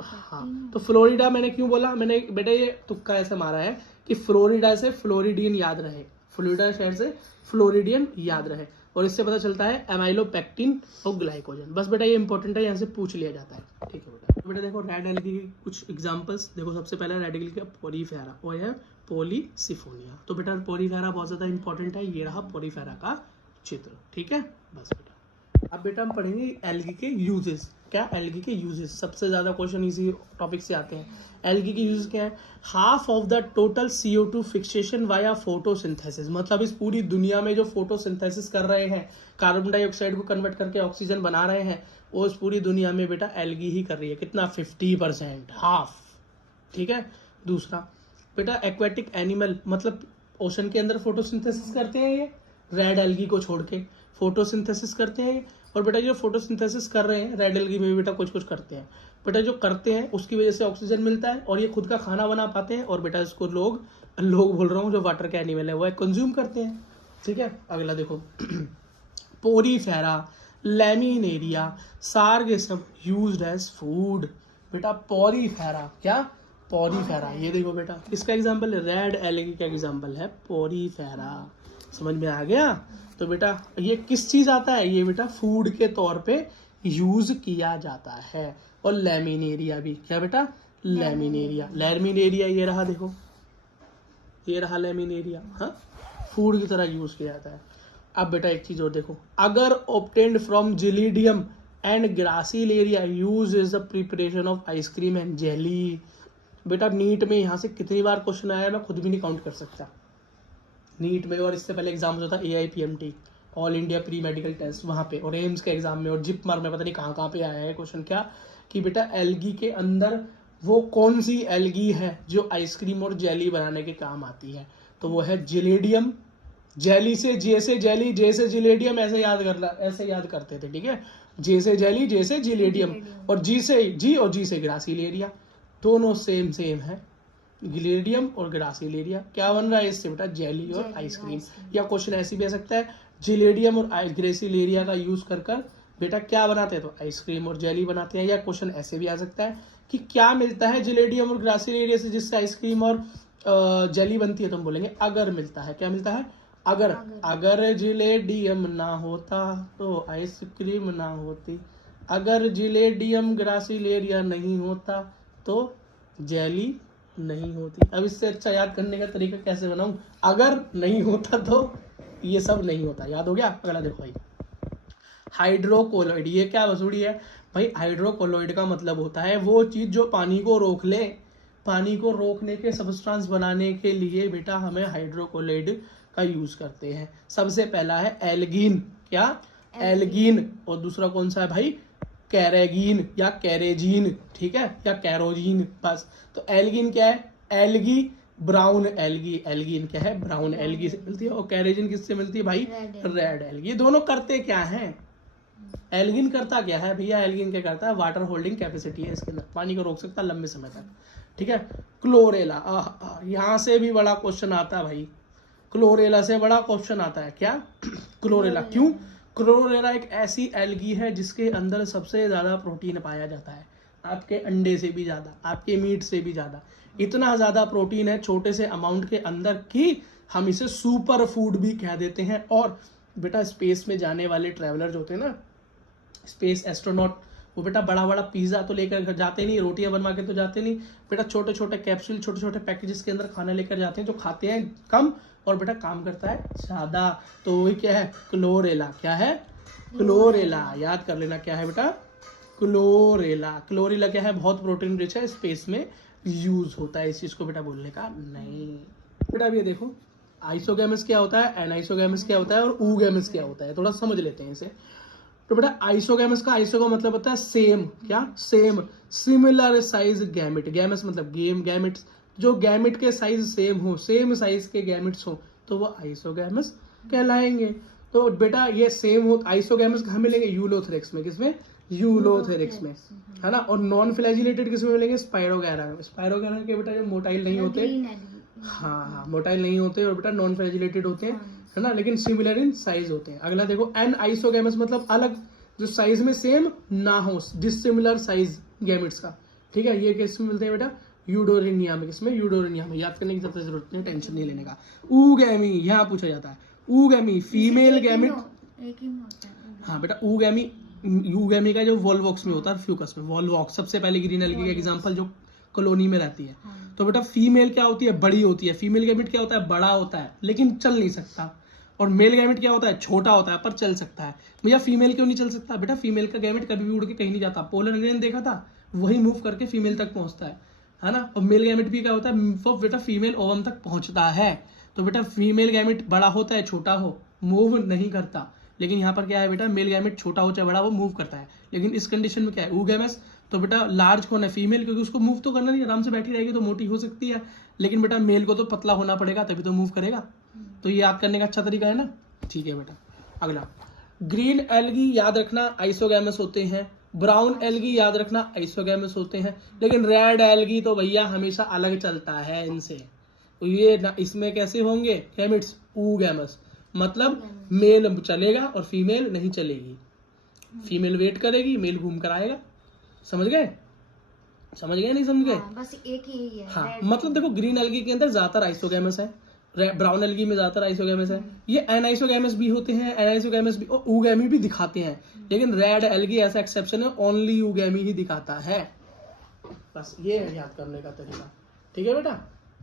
हाँ, तो फ्लोरिडा मैंने क्यों बोला, मैंने बेटा ये तुक्का ऐसे मारा है कि फ्लोरिडा से फ्लोरिडियन याद रहे, फ्लोरिडा शहर से फ्लोरिडियन याद रहे, और इससे पता चलता है अमाइलोपेक्टिन और ग्लाइकोजन। बस बेटा ये इंपॉर्टेंट है, यहाँ से पूछ लिया जाता है, ठीक है बेटा। बेटा देखो रेड एल्गी की कुछ एग्जांपल्स देखो, सबसे पहला रेड एल्गी का पोरीफेरा और है पॉलीसिफोनिया। तो बेटा पोरीफेरा बहुत ज्यादा इंपॉर्टेंट है, ये रहा पोरीफेरा का चित्र, ठीक है। बस बेटा अब बेटा हम पढ़ेंगे एल्गी के यूजेस, क्या, एल्गी के यूजेस, सबसे ज्यादा क्वेश्चन इसी टॉपिक से आते हैं। एल्गी के यूज क्या है, half of the total CO2 fixation via photosynthesis, मतलब इस पूरी दुनिया में जो फोटोसिंथेसिस कर रहे हैं, कार्बन डाइऑक्साइड को कन्वर्ट करके ऑक्सीजन बना रहे हैं, वो इस पूरी दुनिया में बेटा एल्गी ही कर रही है, कितना, 50%, हाफ, ठीक है। दूसरा बेटा एक्वेटिक एनिमल, मतलब ओशन के अंदर फोटोसिंथेसिस करते हैं ये, रेड एल्गी को छोड़ के फोटोसिंथेसिस करते हैं, और बेटा जो फोटोसिंथेसिस कर रहे हैं रेड एल्गी में भी बेटा कुछ कुछ करते हैं, बेटा जो करते हैं उसकी वजह से ऑक्सीजन मिलता है, और ये खुद का खाना बना पाते हैं, और बेटा इसको लोग बोल रहा हूँ, जो वाटर के एनिमल है वो कंज्यूम करते हैं, ठीक है। अगला देखो Porphyra, Laminaria, Sargassum used as food, बेटा पोरीफेरा, क्या, पोरीफेरा, ये देखो बेटा इसका एग्जांपल रेड एल्गी का एग्जांपल है पोरीफेरा, समझ में आ गया। तो बेटा ये किस चीज आता है, ये बेटा फूड के तौर पे यूज किया जाता है। और लैमिनेरिया भी, क्या बेटा, लैमिनेरिया, लैमिनेरिया ये रहा देखो, ये रहा लैमिनेरिया, हाँ, फूड की तरह यूज किया जाता है। अब बेटा एक चीज और देखो, अगर obtained from gelidium and gracilaria use is the preparation of ice cream and jelly. बेटा नीट में यहाँ से कितनी बार क्वेश्चन आया मैं खुद भी नहीं काउंट कर सकता नीट में, और इससे पहले एग्जाम होता था AIPMT, all India pre medical test, वहाँ पे, और एम्स के एग्जाम में, और जिपमर में, पता नहीं कहाँ पे आया है क्वेश्चन, क्या कि बेटा एल्गी के अंदर वो कौन सी एल्गी है जो आइसक्रीम और जेली बनाने के काम आती है, तो वो है जिलेडियम। जेली से जैसे जेली, जैसे जिलेडियम, ऐसे याद करना, ऐसे याद करते थे, ठीक है, जैसे जेली जैसे जिलेडियम, और जी से जी और जी से ग्रासिलेरिया, दोनों सेम है, गिलेडियम और ग्रासिलेरिया। क्या बन रहा है इससे बेटा, जेली और आइसक्रीम। या क्वेश्चन ऐसे भी आ सकता है, जिलेडियम और ग्रासिलेरिया का यूज कर बेटा क्या बनाते हैं, तो आइसक्रीम और जेली बनाते हैं। या क्वेश्चन ऐसे भी आ सकता है कि क्या मिलता है जिलेडियम और ग्रासिलेरिया से जिससे आइसक्रीम और जेली बनती है, तो हम बोलेंगे अगर मिलता है, क्या मिलता है, अगर जिलेडियम ना होता तो आइसक्रीम ना होती, अगर जिलेडियम ग्रासिलेरिया नहीं होता तो जेली नहीं होती। अब इससे अच्छा याद करने का तरीका कैसे बनाऊं, अगर नहीं होता तो ये सब नहीं होता, याद हो गया। अगला देखो भाई, हाइड्रोकोलोइड, ये क्या वसूड़ी है भाई, हाइड्रोकोलोइड का मतलब होता है वो चीज जो पानी को रोक ले, पानी को रोकने के सबस्टांस बनाने के लिए बेटा हमें हाइड्रोकोलोइड का यूज करते हैं। सबसे पहला है एल्गीन, क्या, एल्गीन, और दूसरा कौन सा है भाई, कैरेगीन या कैरेजीन, ठीक है, या कैरोजीन, बस। तो एल्गीन क्या है, एल्गी, ब्राउन एल्गी, एल्गीन क्या है, ब्राउन एल्गी से मिलती है, और कैरेजीन किससे मिलती है भाई, रेड एल्गी। दोनों करते क्या है, एल्गीन करता क्या है भैया, एल्गीन क्या करता है, वाटर होल्डिंग कैपेसिटी है इसके अंदर, पानी को रोक सकता है लंबे समय तक, ठीक है। क्लोरेला, यहाँ से भी बड़ा क्वेश्चन आता है भाई, क्लोरेला से बड़ा क्वेश्चन आता है, क्या, क्लोरेला, क्यों, क्लोरेला एक ऐसी एल्गी है जिसके अंदर सबसे ज्यादा प्रोटीन पाया जाता है, आपके अंडे से भी ज्यादा, आपके मीट से भी ज्यादा, इतना ज्यादा प्रोटीन है छोटे से अमाउंट के अंदर कि हम इसे सुपर फूड भी कह देते हैं। और बेटा स्पेस में जाने वाले ट्रैवलर जो होते हैं ना, स्पेस एस्ट्रोनॉट, वो बेटा बड़ा बड़ा पिज्जा तो लेकर जाते नहीं, रोटियां बनवा के तो जाते नहीं बेटा, छोटे छोटे कैप्सूल, छोटे छोटे पैकेजेस के अंदर खाना लेकर जाते हैं, जो खाते हैं कम और बेटा काम करता है ज्यादा। तो वही क्या है, क्लोरेला। क्या है, क्लोरेला। याद कर लेना क्या है बेटा, क्लोरेला। क्लोरेला क्या है, बहुत प्रोटीन रिच है, स्पेस में यूज होता है, इस चीज को बेटा बोलने का नहीं। बेटा अब ये देखो, आइसोगैमस क्या होता है, एनाइसोगैमस क्या होता है और ऊगैमस क्या होता है, थोड़ा समझ लेते हैं इसे। तो बेटा आइसोगैमस का, आइसो का मतलब होता है सेम, क्या, same, similar size gamete. Gamos मतलब गैमेट्स, जो गैमेट के साइज सेम हो, सेम साइज के गैमेट्स हो, तो वो आइसोगैमस कहलाएंगे। तो बेटा ये सेम हो, आइसोगैमस कहाँ मिलेंगे, यूलोथेरिक्स में। किसमें, यूलोथेरिक्स में, है ना। और नॉन फ्लैजिलेटेड किसमें मिलेंगे, स्पायरोगैरा में। स्पायरोगैरा के बेटा जो मोटाइल नहीं होते, हाँ मोटाइल नहीं होते और बेटा नॉन फ्लैजिलेटेड होते हैं, है ना, लेकिन सिमिलर इन साइज होते हैं। अगला देखो, एन आइसोगैमस मतलब अलग, जो साइज में सेम ना हो, डिसिमिलर साइज गैमेट्स का, ठीक है। ये किसमें मिलते हैं बेटा, यूडोरिनिया में। किसमें, यूडोरिनिया में। याद करने की ज्यादा जरूरत नहीं, टेंशन नहीं लेने का। ऊगैमी यहाँ पूछा जाता है, ऊगैमी फीमेल गैमेट, हाँ बेटा ऊगैमी। यूगैमी का जो वॉल्वॉक्स में होता है, फ्यूकस में, वॉल्वॉक्स सबसे पहले ग्रीन एल्गी का एग्जांपल जो कॉलोनी में रहती है। तो बेटा फीमेल क्या होती है, बड़ी होती है। फीमेल गैमेट क्या होता है, बड़ा होता है लेकिन चल नहीं सकता। और मेल गैमेट क्या होता है, छोटा होता है पर चल सकता है। भैया फीमेल क्यों नहीं चल सकता, बेटा फीमेल का गैमेट कभी भी उड़ के कहीं नहीं जाता। पोलर ग्रेन देखा था, वही मूव करके फीमेल तक पहुंचता है ना। और मेल गैमेट भी क्या होता है, वो बेटा फीमेल ओवम तक पहुंचता है। तो बेटा फीमेल गैमेट बड़ा होता है, छोटा हो, मूव नहीं करता। लेकिन यहाँ पर क्या है बेटा, मेल गैमेट छोटा हो चाहे बड़ा, वो मूव करता है। लेकिन इस कंडीशन में क्या है, ऊगैमस, तो बेटा लार्ज कौन है, फीमेल, क्योंकि उसको मूव तो करना नहीं, आराम से बैठी रहेगी तो मोटी हो सकती है। लेकिन बेटा मेल को तो पतला होना पड़ेगा तभी तो मूव करेगा। तो ये याद करने का अच्छा तरीका है ना, ठीक है बेटा। अगला, ग्रीन एल्गी याद रखना आइसोगैमस होते हैं, ब्राउन एल्गी याद रखना आइसोगैमस होते हैं, लेकिन रेड एल्गी तो भैया हमेशा अलग चलता है इनसे। तो ये इसमें कैसे होंगे गैमेट्स, ऊगैमस, मतलब मेल चलेगा और फीमेल नहीं चलेगी। फीमेल वेट करेगी, मेल घूम कर आएगा। समझ गए, समझ गए नहीं समझ गए, बस एक ही है। हाँ मतलब देखो, ग्रीन एल्गी के अंदर ज्यादातर आइसोगैमस है, ब्राउन एल्गी में ज्यादातर आइसोगैमस है। ये एनाइसोगैमस भी होते हैं, एनाइसोगैमस भी और ऊगैमी भी दिखाते हैं। लेकिन रेड एल्गी ऐसा एक्सेप्शन है, ओनली ऊगैमी ही दिखाता है। बस ये है याद करने का तरीका, ठीक है बेटा।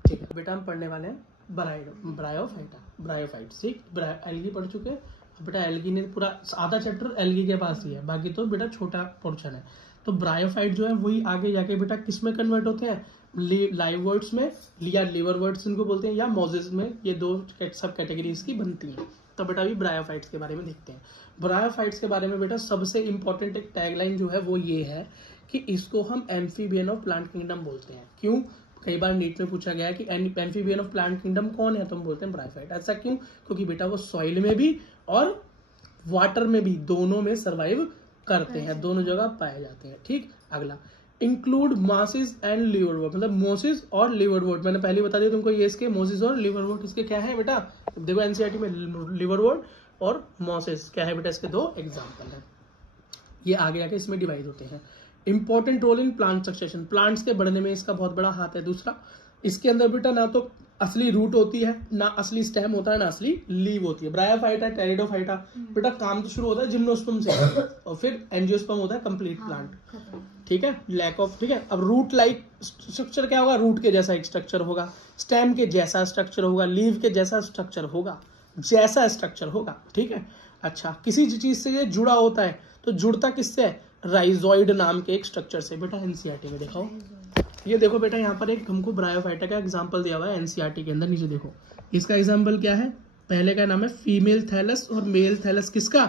ठीक है बेटा, हम पढ़ने वाले हैं ब्रायोफाइटा। ब्रायोफाइट्स, ठीक, एल्गी पढ़ चुके हैं। बेटा एल्गी ने पूरा आधा चैप्टर एल्गी के पास ही है, बाकी तो बेटा छोटा पोर्शन है। तो ब्रायोफाइट जो है वही आगे जाके बेटा किस में कन्वर्ट होते हैं, लाइव वर्ड्स में, या लिवर वर्ड्स इनको बोलते हैं, या मोजेस में। ये दो सब कैटेगरीज की बनती हैं। तो बेटा अभी ब्रायोफाइट्स के बारे में देखते हैं। ब्रायोफाइट्स के बारे में बेटा सबसे इंपॉर्टेंट एक टैगलाइन जो है वो ये है कि इसको हम एम्फीबियन ऑफ प्लांट किंगडम बोलते हैं। क्यों, कई बार नीट में पूछा गया है कि एम्फीबियन ऑफ प्लांट किंगडम कौन है, तो हम बोलते हैं ब्रायोफाइट। ऐसा क्यों, क्योंकि बेटा वो सॉइल में भी और वाटर में भी, दोनों में सर्वाइव करते हैं, दोनों जगह पाए जाते हैं। ठीक, अगला, इंक्लूड मॉसिस एंड लिवरवोर्ट, मतलब मोसिस और लिवरवोर्ट। मैंने पहले बता दिया तुमको, ये इसके मोसिस और लिवरवोर्ट इसके क्या है बेटा, देखो एनसीईआरटी में लिवरवोर्ट और मोसिस क्या है बेटा, इसके दो एग्जांपल है। ये आगे आके इसमें डिवाइड होते हैं। Important role in plant succession, plants के बढ़ने में इसका बहुत बड़ा हाथ है। दूसरा, इसके अंदर बेटा ना तो असली रूट होती है, ना असली स्टेम होता है, ना असली लीव होती है। ब्रायोफाइटा, टेरिडोफाइटा, बेटा काम तो शुरू होता है जिम्नोस्पर्म से और फिर एंजियोस्पर्म होता है कंप्लीट प्लांट। ठीक है, लैक ऑफ, ठीक है। अब रूट लाइक स्ट्रक्चर क्या होगा, रूट के जैसा एक स्ट्रक्चर होगा, स्टेम के जैसा स्ट्रक्चर होगा, लीव के जैसा स्ट्रक्चर होगा, जैसा स्ट्रक्चर होगा। ठीक है, अच्छा, किसी चीज से ये जुड़ा होता है तो जुड़ता किससे है, राइजोइड नाम के एक स्ट्रक्चर से। बेटा एनसीईआरटी में दिखाओ, ये देखो बेटा, यहाँ पर एक हमको ब्रायोफाइटा का एग्जांपल दिया हुआ है एनसीईआरटी के अंदर, नीचे देखो। इसका एग्जांपल क्या है, पहले का नाम है फीमेल थैलस और मेल थैलस किसका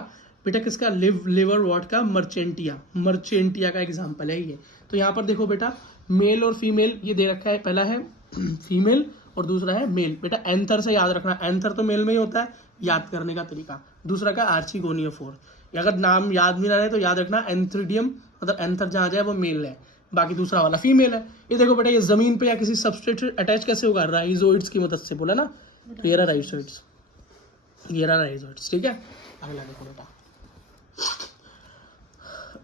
बेटा, किसका, लिवर वॉट का, मर्चेंटिया का एग्जांपल है ये। तो यहाँ पर देखो बेटा, मेल और फीमेल ये दे रखा है, पहला है फीमेल और दूसरा है मेल। बेटा एंथर से याद रखना, एंथर तो मेल में ही होता है, याद करने का तरीका। दूसरा का आर्चिगोनियोफोर, अगर नाम याद भी ना रहे तो याद रखना एंथ्रिडियम, मतलब एंथर जहाँ जाए वो मेल है, बाकी दूसरा वाला फीमेल है। ये देखो बेटा, ये जमीन पे या किसी सबस्ट्रेट अटैच कैसे होगा, राइजोइड्स की मदद से, बोला ना, ये रहा राइजोइड्स, ये रहा राइजोइड्स। ठीक है, अगला देखो बेटा,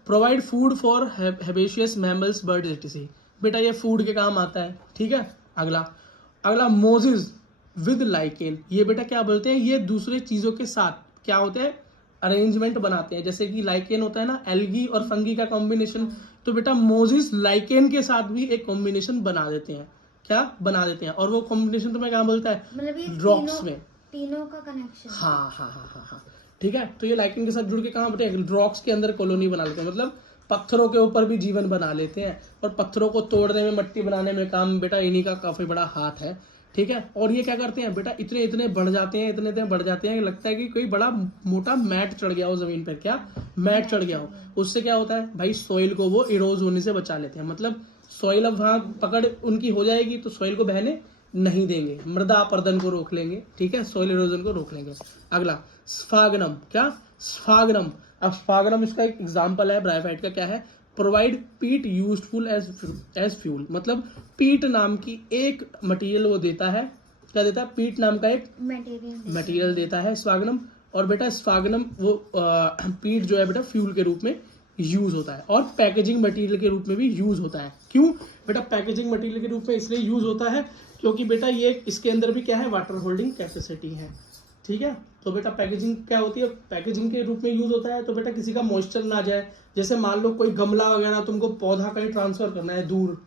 provide food for herbaceous mammals, birds ETC. बेटा ये फूड के काम आता है। ठीक है, अगला मोजिस विद लाइकेन, ये बेटा क्या बोलते हैं, ये दूसरे चीजों के साथ क्या होते हैं, अरेंजमेंट बनाते हैं। जैसे कि लाइकेन होता है ना, एल्गी और फंगी का कॉम्बिनेशन, तो बेटा मोजिस लाइकेन के साथ भी एक कॉम्बिनेशन बना देते हैं। क्या बना देते हैं? और वो कॉम्बिनेशन तुम्हें क्या बोलता है, मतलब ये रॉक्स में। तीनों का कनेक्शन। हाँ हाँ हाँ हाँ हाँ, ठीक है। तो ये लाइकेन के साथ जुड़ के कहाँ बेटे, रॉक्स के अंदर कॉलोनी बना लेते हैं, मतलब पत्थरों के ऊपर भी जीवन बना लेते हैं। और पत्थरों को तोड़ने में, मट्टी बनाने में काम बेटा इन्हीं का काफी बड़ा हाथ है, ठीक है। और ये क्या करते हैं बेटा, इतने इतने बढ़ जाते हैं, इतने इतने बढ़ जाते हैं कि लगता है कि कोई बड़ा मोटा मैट चढ़ गया हो जमीन पर। क्या मैट चढ़ गया हो, उससे क्या होता है भाई, सॉइल को वो इरोज होने से बचा लेते हैं। मतलब सॉइल अब वहां पकड़ उनकी हो जाएगी तो सॉइल को बहने नहीं देंगे, मृदा अपरदन को रोक लेंगे, ठीक है, सॉइल इरोजन को रोक लेंगे। अगला स्फागनम। क्या स्फागनम? अब स्फागनम इसका एक एग्जांपल है ब्रायोफाइट का। क्या है? प्रोवाइड पीट यूजफुल एज फ्यूल। मतलब पीट नाम की एक मटेरियल वो देता है। क्या देता है? पीट नाम का एक मटेरियल देता है स्फागनम। और बेटा स्फागनम वो पीट जो है बेटा फ्यूल के रूप में यूज होता है, और पैकेजिंग मटेरियल के रूप में भी यूज होता है। क्यों बेटा पैकेजिंग मटेरियल के रूप में इसलिए यूज होता है क्योंकि बेटा ये इसके अंदर भी क्या है, वाटर होल्डिंग कैपेसिटी है, ठीक है। तो बेटा पैकेजिंग क्या होती है, पैकेजिंग के रूप में यूज होता है। तो बेटा किसी का मॉइस्चर ना जाए, जैसे मान लो कोई गमला वगैरह तुमको पौधा कहीं ट्रांसफर करना है, दूर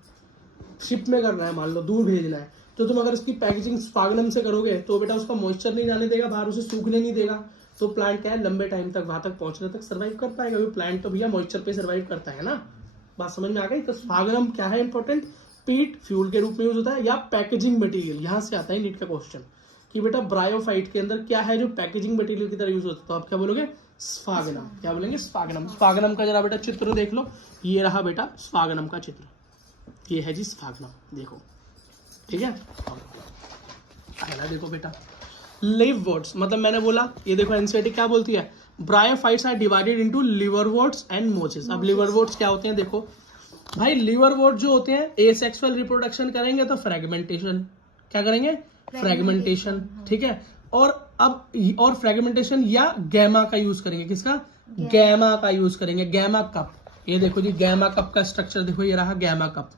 शिप में करना है, मान लो दूर भेजना है, तो तुम अगर इसकी पैकेजिंग स्फागनम से करोगे तो बेटा उसका मॉइस्चर नहीं जाने देगा बाहर, उसे सूखने नहीं देगा। तो प्लांट क्या है, लंबे टाइम तक वहां तक पहुंचने तक सर्वाइव कर पाएगा, क्योंकि प्लांट तो भैया मॉइस्चर पे सर्वाइव करता है ना। बात समझ में आ गई? तो स्फागनम क्या है इंपॉर्टेंट, पीट फ्यूल के रूप में यूज होता है, या पैकेजिंग मटेरियल। यहां से आता है नीट का क्वेश्चन कि बेटा ब्रायोफाइट के अंदर क्या है जो पैकेजिंग मटेरियल की तरह यूज होता है। तो आप क्या बोलोगे, स्फागनम। क्या बोलेंगे, स्फागनम। स्फागनम का जरा बेटा चित्र देख लो, ये रहा बेटा स्फागनम का चित्र, ये है जी स्फागनम, देखो, ठीक है। अगला देखो बेटा, लिववर्ट्स। मतलब मैंने बोला, ये देखो एनसीईआरटी क्या बोलती है, bryophytes are divided into liverworts and mosses. अब लिवरवर्ट्स क्या होते हैं, देखो भाई, लिवरवर्ट जो होते हैं एसेक्सुअल रिप्रोडक्शन करेंगे तो फ्रेगमेंटेशन। क्या करेंगे, फ्रेगमेंटेशन, ठीक है। और अब और फ्रेगमेंटेशन या गैमा का यूज करेंगे, किसका, गैमा का यूज करेंगे। गैमा कप, ये देखो जी गैमा कप का स्ट्रक्चर देखो, ये रहा गैमा कप,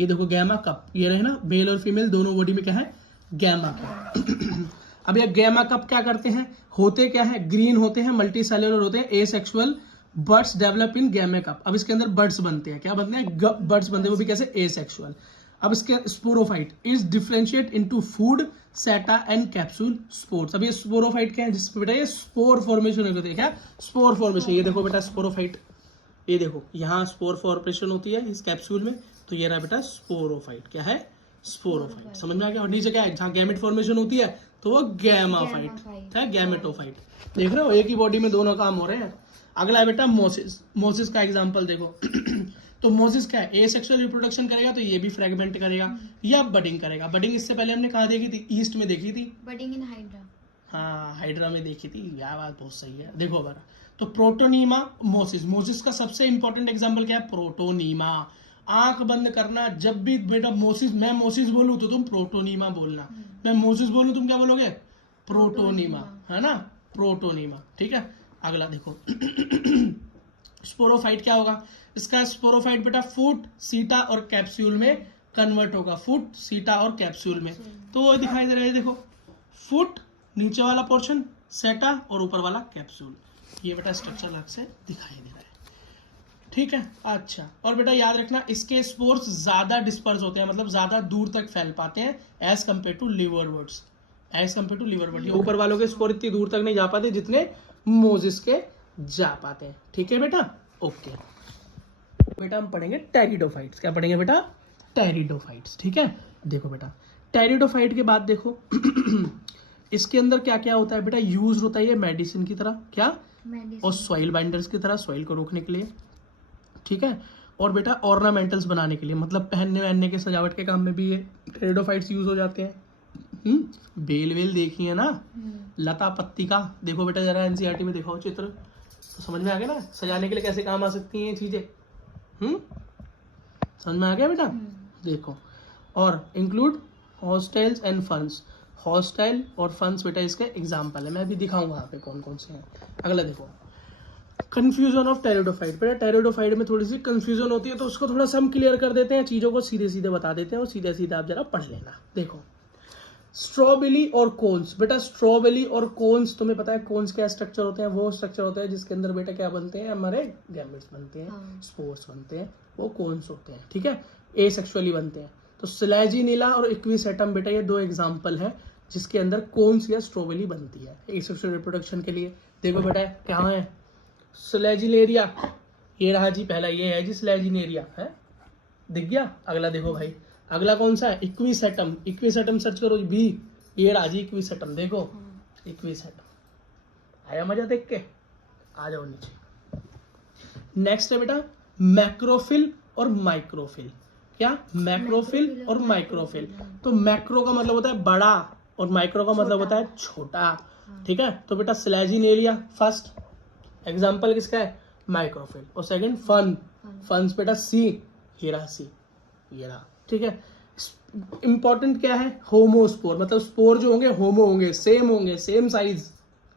ये देखो गैमा कप, ये रहे ना, मेल और फीमेल दोनों बॉडी में क्या है, गैमा कप। अब ये गैमा कप क्या करते हैं, होते क्या है, ग्रीन होते हैं, मल्टी सेल्युलर होते हैं, asexual birds develop in गैमे cup. अब इसके अंदर बर्ड्स बनते हैं, क्या बनते हैं, बर्ड्स बनते हैं, वो भी कैसे, एसेक्सुअल। अब इसके sporophyte is differentiate into food सेटा एंड कैप्सूल स्पोर्स। अब ये स्पोरोफाइट क्या है, जिसपे बेटा ये स्पोर फॉर्मेशन होती है। क्या, स्पोर फॉर्मेशन। ये देखो बेटा स्पोरोफाइट, ये देखो यहाँ स्पोर फॉर्मेशन होती है इस कैप्सूल में, तो ये रहा बेटा स्पोरोफाइट। क्या है, स्पोरोफाइट। समझ में आ गया। और नीचे क्या है, जहाँ गैमेट फॉर्मेशन होती है तो वो गैमाफाइट है, गैमेटोफाइट। देख रहे हो, एक ही बॉडी में दोनों काम हो रहे हैं। अगला है बेटा मोसिस। मोसिस का एग्जांपल देखो तो मोसिस क्या है, एसेक्सुअल रिप्रोडक्शन करेगा तो ये भी फ्रेगमेंट करेगा या बडिंग करेगा। बडिंग इससे पहले हमने कहाँ देखी थी, ईस्ट में देखी थी, बडिंग इन हाइड्रा। हाँ हाइड्रा में देखी थी, यह बात बहुत सही है। देखो बारा, तो प्रोटोनीमा मोसिस। मोसिस का सबसे इंपॉर्टेंट एग्जांपल क्या है, प्रोटोनीमा। आंख बंद करना, जब भी बेटा मोसिस, मैं मोसिस बोलूं तो तुम प्रोटोनीमा बोलना, मैं मोसिस बोलूं तुम क्या बोलोगे, प्रोटोनीमा, है ना, प्रोटोनीमा, ठीक है। अगला देखो स्पोरोफाइट क्या होगा, इसका स्पोरोफाइट बेटा फुट, सीटा और कैप्सूल में कन्वर्ट होगा, फुट, सीटा और कैप्सूल में। तो वो दिखाई दे रहा है, देखो फुट नीचे वाला पोर्शन, सेटा और ऊपर वाला कैप्सूल। ये बेटा स्ट्रक्चर अलग से दिखाई दे रहा है, ठीक है। अच्छा, और बेटा याद रखना इसके स्पोर्स ज्यादा डिस्पर्स होते हैं, मतलब ज्यादा दूर तक फैल पाते हैं as compare to liverworts, as compare to liverwort. ऊपर वालों के स्पोर इतनी दूर तक नहीं जा पाते जितने मोजिस के जा पाते हैं, ठीक है बेटा, ओके। बेटा हम पढ़ेंगे टेरिडोफाइट्स। क्या पढ़ेंगे बेटा, टेरिडोफाइट्स, ठीक है। देखो बेटा टेरिडोफाइट के बाद देखो इसके अंदर क्या क्या होता है बेटा, यूज होता है ये मेडिसिन की तरह, क्या, और सॉइल बाइंडर्स की तरह, सॉइल को रोकने के लिए, ठीक है। और बेटा ऑर्नामेंटल्स बनाने के लिए, मतलब पहनने वहनने के सजावट के काम में भी ये टेरिडोफाइट्स यूज हो जाते हैं। बेल वेल देखी है ना, लता पत्ती का, देखो बेटा जरा एनसीईआरटी में देखो चित्र, तो समझ में आ गया ना, सजाने के लिए कैसे काम आ सकती हैं ये चीजें। समझ में आ गया बेटा, देखो। और इंक्लूड हॉस्टाइल्स एंड फंस। हॉस्टाइल और फंस बेटा इसके एग्जाम्पल है, मैं अभी दिखाऊंगा यहाँ पे कौन कौन से हैं। अगला देखो कंफ्यूजन ऑफ टेरिडोफाइट। बेटा टेरिडोफाइट में थोड़ी सी कंफ्यूजन होती है, तो उसको थोड़ा सा हम क्लियर कर देते हैं, चीजों को सीधे सीधे बता देते हैं, और सीधे सीधे आप जरा पढ़ लेना। देखो स्ट्रॉबेरी और कोन्स। बेटा स्ट्रॉबेरी और कोन्स, तुम्हें पता है कोन्स क्या स्ट्रक्चर होते हैं? वो स्ट्रक्चर होते हैं जिसके अंदर बेटा क्या बनते हैं? हमारे गैमेट्स बनते हैं, हाँ। स्पोर्स बनते हैं, वो कोन्स होते हैं। ठीक है, एसेक्सुअली बनते हैं। तो स्लैजिनीला और इक्विसेटम बेटा ये दो एग्जाम्पल है जिसके अंदर कोन्स या स्ट्रॉबेरी बनती है एसेक्सुअल रिप्रोडक्शन के लिए। देखो बेटा कहाँ है स्लैजिनेरिया, ये रहा जी, पहला ये है जी स्लैजिनेरिया है, दिख गया। अगला देखो भाई, अगला कौन सा है? इक्विसेटम। इक्विसेटम सर्च करो बी, ये रहा जी इक्विसेटम। देखो इक्विसेटम, आया मजा देख के? आ जाओ नीचे। नेक्स्ट है बेटा मैक्रोफिल और माइक्रोफिल। क्या? मैक्रोफिल और माइक्रोफिल। तो मैक्रो का मतलब होता है बड़ा और माइक्रो का मतलब होता है छोटा। ठीक है, तो बेटा स्लैजिनेरिया फर्स्ट एग्जाम्पल किसका है? माइक्रोफिल। और सेकंड फन, फन्स बेटा सी, ये रहा सी, ये रहा। ठीक है, इंपॉर्टेंट क्या है? होमोस्पोर, मतलब स्पोर जो होंगे होमो होंगे, सेम होंगे, सेम साइज।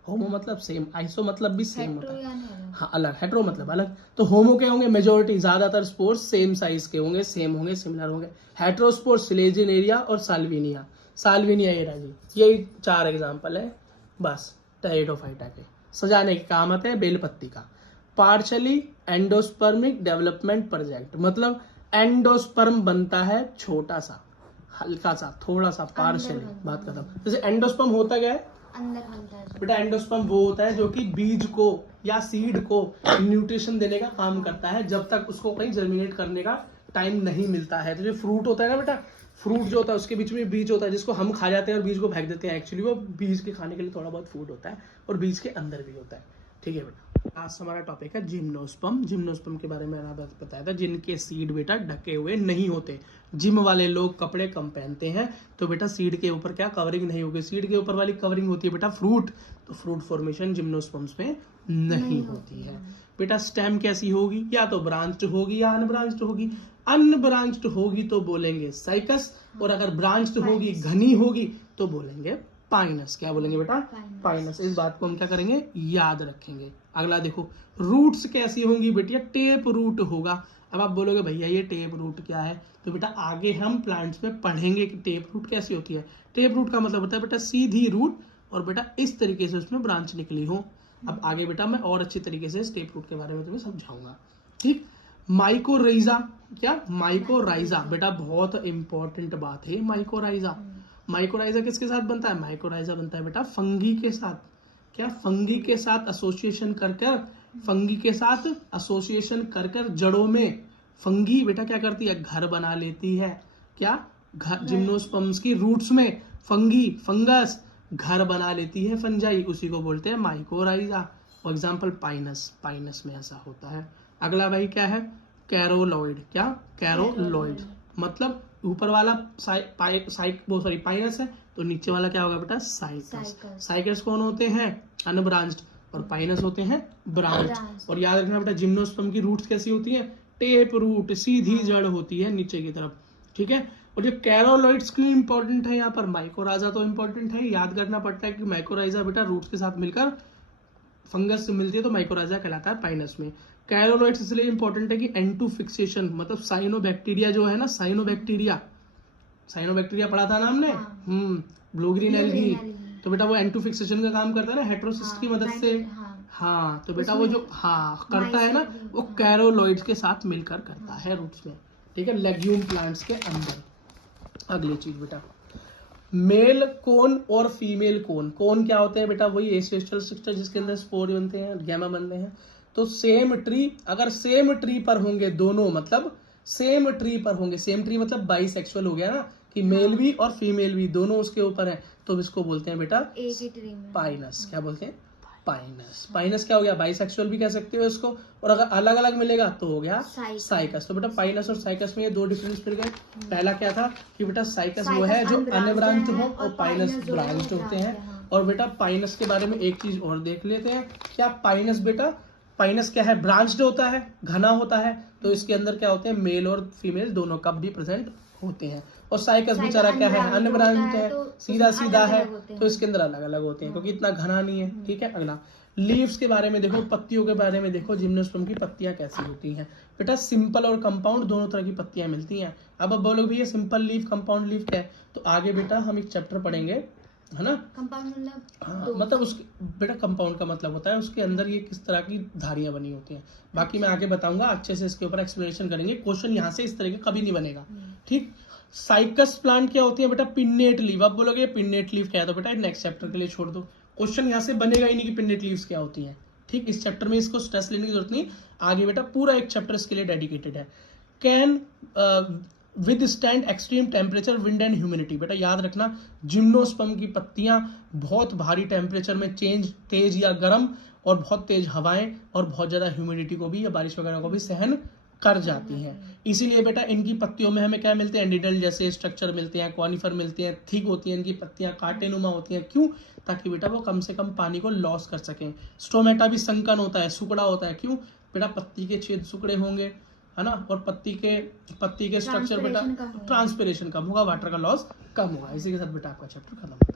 होमो मतलब सेम, आइसो मतलब भी सेम होता है। हाँ अलग, हेट्रो मतलब अलग। तो होमो के होंगे मेजोरिटी, ज्यादातर स्पोर्स सेम साइज के होंगे, सेम होंगे, सिमिलर होंगे। हेट्रोस्पोर स्लेजिनेरिया और साल्विनिया। साल्विनिया ये रहा जी, यही 4 एग्जाम्पल है बस टेरिडोफाइटा के। सजाने के काम आते हैं बेलपत्ती का। पार्शली एंडोस्पर्मिक डेवलपमेंट प्रोजेक्ट, मतलब एंडोस्पर्म बनता है छोटा सा, हल्का सा, थोड़ा सा, पार्शली, बात खत्म। जैसे एंडोस्पर्म होता क्या है अंदर बनता है बेटा? एंडोस्पर्म वो होता है जो कि बीज को या सीड को न्यूट्रिशन देने का काम करता है जब तक उसको कहीं जर्मिनेट करने का टाइम नहीं मिलता है। तो जो फ्रूट होता है ना बेटा, फ्रूट जो होता है उसके बीच में बीज होता है जिसको हम खा जाते हैं और बीज को फेंक देते हैं। एक्चुअली वो बीज के खाने के लिए थोड़ा बहुत फूड होता है और बीज के अंदर भी होता है। ठीक है बेटा, आज हमारा टॉपिक है जिम्नोस्पर्म। जिम्नोस्पर्म के बारे में मैंने बताया था जिनके सीड बेटा ढके हुए नहीं होते। जिम वाले लोग कपड़े कम पहनते हैं तो बेटा सीड के ऊपर क्या कवरिंग नहीं होगी, सीड के ऊपर वाली कवरिंग होती है बेटा फ्रूट। तो फ्रूट फॉर्मेशन जिम्नोस्पर्म्स में नहीं होती है। बेटा स्टेम कैसी होगी? या तो ब्रांच्ड होगी या अनब्रांच्ड होगी। अनब्रांच्ड होगी तो बोलेंगे साइकस, और अगर ब्रांच्ड होगी, घनी होगी, तो बोलेंगे पाइनस। क्या बोलेंगे बेटा? पाइनस। इस बात को हम क्या करेंगे? याद रखेंगे। अगला देखो रूट्स कैसी होंगी बेटिया? टेप रूट होगा। अब आप बोलोगे भैया ये टेप रूट क्या है? तो बेटा आगे हम प्लांट्स में पढ़ेंगे कि टेप रूट कैसी होती है। टेप रूट का मतलब होता है बेटा सीधी रूट और बेटा इस तरीके से उसमें ब्रांच निकली हो। अब आगे बेटा मैं और अच्छी तरीके से टेप रूट के बारे में तुम्हें समझाऊंगा। ठीक, माइकोराइजा। क्या? माइकोराइजा बेटा बहुत इंपॉर्टेंट बात है माइकोराइजा। माइकोराइजा किसके साथ बनता है? माइकोराइजा बनता है बेटा फंगी के साथ। क्या? फंगी के साथ एसोसिएशन कर कर, फंगी के साथ एसोसिएशन कर कर जड़ों में फंगी बेटा क्या करती है? घर बना लेती है। क्या? घर, जिम्नोस्पर्म्स की रूट्स में फंगी, फंगस घर बना लेती है, फंजाई, उसी को बोलते हैं mycorrhiza. For example Pinus, Pinus में ऐसा होता है। अगला भाई क्या है? कैरोलॉइड। क्या? कैरोलॉइड मतलब ऊपर वाला पाइनस है तो नीचे वाला क्या होगा बेटा? साइकस। साइकस कौन होते हैं? अनब्रांच्ड, और पाइनस होते हैं ब्रांच। और याद रखना बेटा जिम्नोस्पर्म की रूट्स कैसी होती है? टेप रूट, सीधी जड़ होती है नीचे की तरफ। ठीक है, और जो कैरोलॉइड्स की इंपॉर्टेंट है यहाँ पर, माइकोराइजा तो इंपॉर्टेंट है, याद करना पड़ता है कि माइकोराइजा बेटा रूट्स के साथ मिलकर फंगस से मिलती है तो माइकोराइजा कहलाता है पाइनस में। कैरोलॉइड्स इसलिए इंपॉर्टेंट है कि एंटू फिक्सेशन, मतलब साइनोबैक्टीरिया जो है ना, साइनोबैक्टीरिया, साइनोबैक्टीरिया पढ़ा था ना हमने, ब्लू ग्रीन एल्गी। तो बेटा वो एंटू फिक्सेशन का काम करता है ना हेट्रोसिस्ट की मदद से। हाँ तो बेटा वो जो करता है ना वो कैरोलॉइड्स के साथ मिलकर करता है रूट्स में। ठीक है, लेग्यूम प्लांट्स के अंदर। अगली चीज बेटा मेल कोन और फीमेल कोन। कोन क्या होते हैं बेटा? वही एसेक्सुअल स्ट्रक्चर जिसके अंदर स्पोर बनते हैं, गैमा बनते हैं। तो सेम ट्री, अगर सेम ट्री पर होंगे दोनों, मतलब सेम ट्री पर होंगे, सेम ट्री मतलब बाइसेक्सुअल हो गया ना कि मेल भी और फीमेल भी दोनों उसके ऊपर है, तो इसको बोलते हैं बेटा पाइनस। क्या बोलते हैं? पाइनस। पाइनस क्या हो गया? बाइसेक्सुअल भी कह सकते हो इसको, और अगर अलग अलग मिलेगा तो हो गया साइकस। तो बेटा पाइनस और साइकस में ये दो डिफरेंस मिल गए। पहला क्या था कि बेटा साइकस वो है जो अनब्रांच्ड हो और पाइनस ब्रांच्ड होते हैं। और बेटा पाइनस के बारे में एक चीज और देख लेते हैं। क्या पाइनस बेटा, पाइनस क्या है? ब्रांच्ड होता है, घना होता है, तो इसके अंदर क्या होते हैं? मेल और फीमेल दोनों कप भी प्रेजेंट होते हैं। और साइकस बेचारा क्या है, अनब्रांच है, सीधा सीधा है, तो इसके अंदर अलग अलग होते हैं क्योंकि इतना घना नहीं है। ठीक है, अगला लीव्स के बारे में देखो, पत्तियों के बारे में देखो, जिम्नोस्पर्म की पत्तियां कैसी होती हैं। बेटा सिंपल और कंपाउंड दोनों तरह की पत्तियां मिलती हैं। अब बोलो भैया सिंपल लीफ कंपाउंड लीफ क्या है, तो आगे बेटा हम एक चैप्टर पढ़ेंगे, है ना। कंपाउंड मतलब हाँ, मतलब उसके बेटा कंपाउंड का मतलब होता है उसके अंदर ये किस तरह की धारियां बनी होती हैं। बाकी मैं आगे बताऊंगा, अच्छे से इसके ऊपर एक्सप्लेनेशन करेंगे। क्वेश्चन यहाँ से इस तरह के कभी नहीं बनेगा। ठीक, साइकस प्लांट क्या होती है बेटा, पिन्नेट लीफ। अब बोलोगे पिन्नेट लीफ क्या है, तो बेटा नेक्स्ट चैप्टर के लिए छोड़ दो, क्वेश्चन यहाँ से बनेगा ही नहीं कि पिन्नेट लीव्स क्या होती हैं। ठीक, इस चैप्टर में इसको स्ट्रेस लेने की जरूरत नहीं, आगे बेटा पूरा एक चैप्टर इसके लिए डेडिकेटेड है। Can with stand extreme temperature, wind and humidity. बेटा याद रखना, जिम्नोस्पर्म की पत्तियां बहुत भारी टेम्परेचर में चेंज, तेज या गर्म, और बहुत तेज हवाएं और बहुत ज्यादा ह्यूमिडिटी को भी या बारिश वगैरह को भी सहन कर जाती हैं। इसीलिए बेटा इनकी पत्तियों में हमें क्या मिलते हैं, एंडिडल जैसे स्ट्रक्चर मिलते हैं, कॉनिफर मिलते हैं, थिक होती हैं इनकी पत्तियां, कांटेनुमा होती हैं। क्यों, ताकि बेटा वो कम से कम पानी को लॉस कर सकें। स्टोमेटा भी संकन होता है, सुकड़ा होता है। क्यों, बेटा पत्ती के छेद सुकड़े होंगे, है ना, और पत्ती के स्ट्रक्चर बेटा ट्रांसपिरेशन कम होगा, वाटर का लॉस कम होगा। इसी के साथ बेटा आपका चैप्टर खत्म।